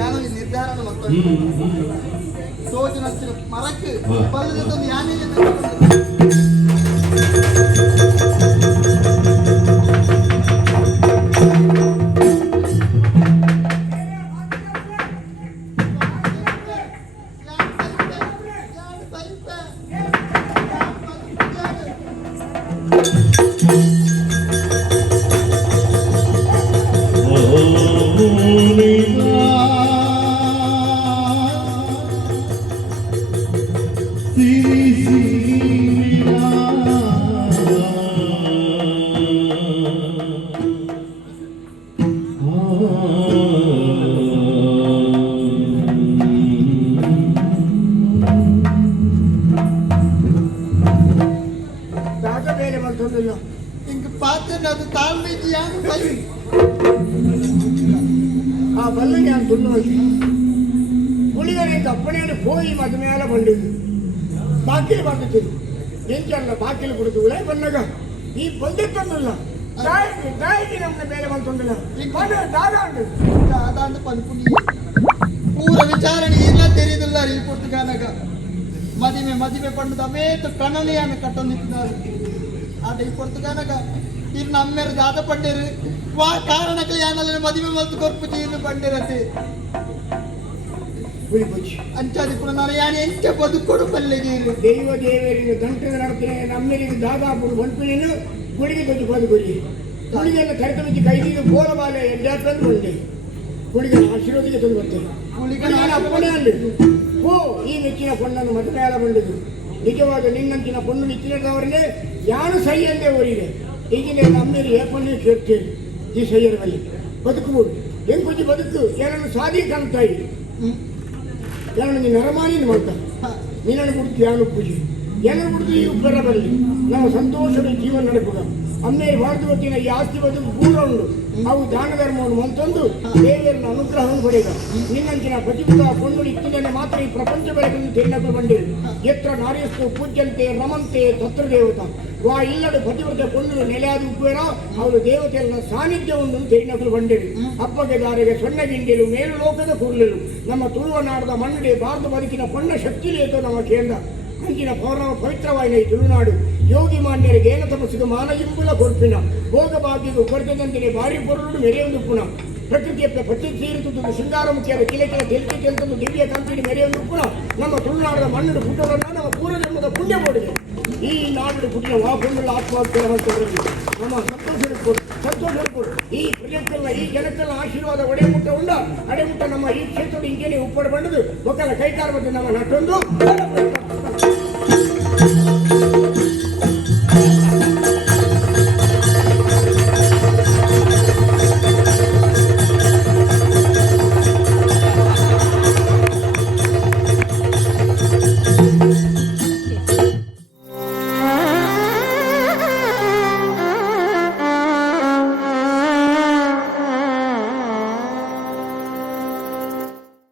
ಯಾನ ನಿರ್ಧಾರ ಮಕ್ಕಳು ಸೋಜು ನಚ್ಚಿನ ಮರಕ್ಕೆ ಬಲ್ಲದೊಂದು ಯಾನೇ Thank you. ಕೊಡುವಂತೆ ಹುಲಿಗನೆ ಅಪ್ಪಣೆಯನ್ನು ಹೋಗಿ ಮದ ಮೇಲೆ ಬಂದಿದ್ದು ಬಾಕಿಲು ಬಂದಿತ್ತು ಎಂಚಲ್ಲ ಬಾಕಿಲು ಕೊಡುದು ಉಳೆ ಬಂದಾಗ ಈ ಬಂದಿತ್ತಲ್ಲ ದಾಯಿಗೆ ನಮ್ಮನ್ನ ಮೇಲೆ ಬಂತೊಂದಿಲ್ಲ ದಾದ ಉಂಟು ಅದಾಂದು ಪನ್ಪುನಿ ಪೂರ ವಿಚಾರಣೆ ಇಲ್ಲ ತೆರೀದಿಲ್ಲ ಈ ಪುರ್ತಗಾನಗ ಮದಿಮೆ ಪಂಡದ ಅಮೇತ ಕಣನೆಯನ್ನು ಕಟ್ಟೊಂದಿದ್ದಾರೆ ಆದ್ರೆ ಈ ಪುರ್ತಗಾನಗ ಇದು ನಮ್ಮೆರ ದಾದ ಪಂಡೇರು ವಾ ಕಾರಣಕ್ಕೆ ಯಾನಲ್ಲ ಮದಿಮೆ ಮಲ್ತು ಕೊರ್ಪುಜಿ ಇನ್ನು ಪಂಡೇರತೆ ಹುಲಿಪುಚ್ಚಿ ಅಂಚಾದಿ ಕೂಡ ನಾನು ಯಾನು ಎಂಚ ಬದುಕೊಡು ಪಲ್ಲೆಗೆ ದೈವ ದೇವರಿಗೆ ದಂಟದ ನಡ್ತೇನೆ ನಮ್ಮೆರಿಗೆ ದಾದಾಪುರ ಬಂಪಿನ ಗುಡಿಗೆ ತಂದು ಬದುಕೊಡಿ ಗುಡಿಗೆಲ್ಲ ಕರೆತ ಬಿಚ್ಚಿ ಕೈದಿಗೆ ಬೋಲಬಾಲೆ ಎಡ್ಡಾಪಂದು ಬಂದೆ ಗುಡಿಗೆ ಆಶೀರ್ವಾದಿಗೆ ತಂದು ಬರ್ತೇನೆ ನಾನು ಅಪ್ಪನೇ ಅಲ್ಲಿ ಓ ಈ ನೆಚ್ಚಿನ ಪೊಣ್ಣನ್ನು ಮತ ಮೇಲೆ ಬಂದಿದ್ದು ನಿಜವಾದ ನಿನ್ನಂಚಿನ ಪೊಣ್ಣು ನಿಚ್ಚಿನದವರನ್ನೇ ಯಾರು ಸೈ ಅಂದೇ ಅವರಿಗೆ ಈಗಿನ ನಮ್ಮೇಲೆ ಏಪನ್ನೇ ಕೇಳ್ತೇನೆ ಈ ಸೈಯರ ಮೇಲೆ ಬದುಕಬಹುದು ಹೆಂಗ್ ಕೊಂಚ ಬದುಕು ಏನನ್ನು ಸಾಧಿ ಕಾಣ್ತಾಯಿ ಯಾರು ನೀನು ನರಮಾನಿನ ಮಾಡ್ತಾ ನೀನನ್ನು ಬಿಡ್ತು ಯಾರು ಪೂಜೆ ಏನನ್ನು ಬಿಡ್ತು ಈ ಉಪ್ಪರ ಬರಲಿ ನಾವು ಸಂತೋಷದ ಜೀವನ ನಡೆಪುಗ ಅಮ್ಮೆ ಭಾರತ ಹೊತ್ತಿನ ಈ ಆಸ್ತಿ ಬದುಕು ಪೂರ ಉಂಡು ಅವು ದಾನ ಧರ್ಮವನ್ನು ಮಂತೊಂದು ದೇವರನ್ನ ಅನುಗ್ರಹವನ್ನು ಪಡೆದ ನಿನ್ನಂಚಿನ ಪ್ರತಿಭಾ ಪೊಣ್ಣು ಇತ್ತಿನ ಮಾತ್ರ ಈ ಪ್ರಪಂಚ ಬೆಳಕನ್ನು ತೆನ್ನಗಳು ಬಂದಿರು ಎತ್ರ ನಾರ್ಯಸ್ತು ಪೂಜ್ಯಂತೆ ರಮಂತೆ ತತ್ರ ದೇವತ ವಾ ಇಲ್ಲದ ಪತಿವ್ರತೆ ಪೊಣ್ಣು ನೆಲೆಯಾದ ಉಪ್ಪೇರ ಅವರು ದೇವತೆಯನ್ನ ಸಾನ್ನಿಧ್ಯ ಉಂಡು ತೆನ್ನಗಳು ಬಂದಿರು ಅಪ್ಪಗೆ ದಾರಿಗೆ ಸೊನ್ನಗಿಂಡಿಲು ಮೇಲು ಲೋಕದ ಕುರ್ಲಿಲು ನಮ್ಮ ತುಳುವನಾಡದ ಮಣ್ಣಡೆ ಭಾರತ ಬದುಕಿನ ಪೊಣ್ಣ ಶಕ್ತಿಲೇತು ನಮ್ಮ ಕೇಂದ್ರ ಅಂಚಿನ ಪೌರವ ಪವಿತ್ರವಾಯಿನ ಈ ತುಳುನಾಡು ಯೋಗಿ ಮಾನ್ಯರಿಗೆ ಏನ ತಪಸ್ಸಿಗೆ ಮಾನ ಇಂಬುಲ ಕೊರ್ಪಿನ ಭೋಗ ಭಾಗ್ಯಗೂ ಕೊರತೆದಂತೆ ಭಾರಿ ಪೊರುಳು ಮೆರೆಯೊಂದು ಪುನಃ ಪ್ರಕೃತಿಯ ಪತಿ ಸೇರಿಸುತ್ತದೆ ಶೃಂಗಾರ ಮುಖ್ಯದ ಕಿಲಕಿಲ ತೆಲಿಕೆ ಕೆಲಸದ ದಿವ್ಯ ಕಾಂತಿನಿ ಮೆರೆಯೊಂದು ಪುನಃ ನಮ್ಮ ತುಳುನಾಡದ ಮಣ್ಣು ಪುಟ್ಟರನ್ನ ನಮ್ಮ ಪೂರ್ವ ಜನ್ಮದ ಪುಣ್ಯ ಮಾಡಿದೆ ಈ ನಾಡು ಪುಟ್ಟಿನ ವಾಪುಂಡಲ ಆತ್ಮಹತ್ಯೆ ನಮ್ಮ ಸಂತೋಷ ಈ ಪ್ರಜೆಕ್ಕೆಲ್ಲ ಈ ಜನಕ್ಕೆಲ್ಲ ಆಶೀರ್ವಾದ ಒಡೆಮುಟ್ಟ ಉಂಡ ಅಡೆಮುಟ್ಟ ನಮ್ಮ ಈ ಕ್ಷೇತ್ರದ ಇಂಕೇನೆ ಉಪ್ಪಡ ಬಂಡದು ಒಕ್ಕಲ ಕೈಕಾರ ಮತ್ತೆ ನಮ್ಮ ನಟ್ಟೊಂದು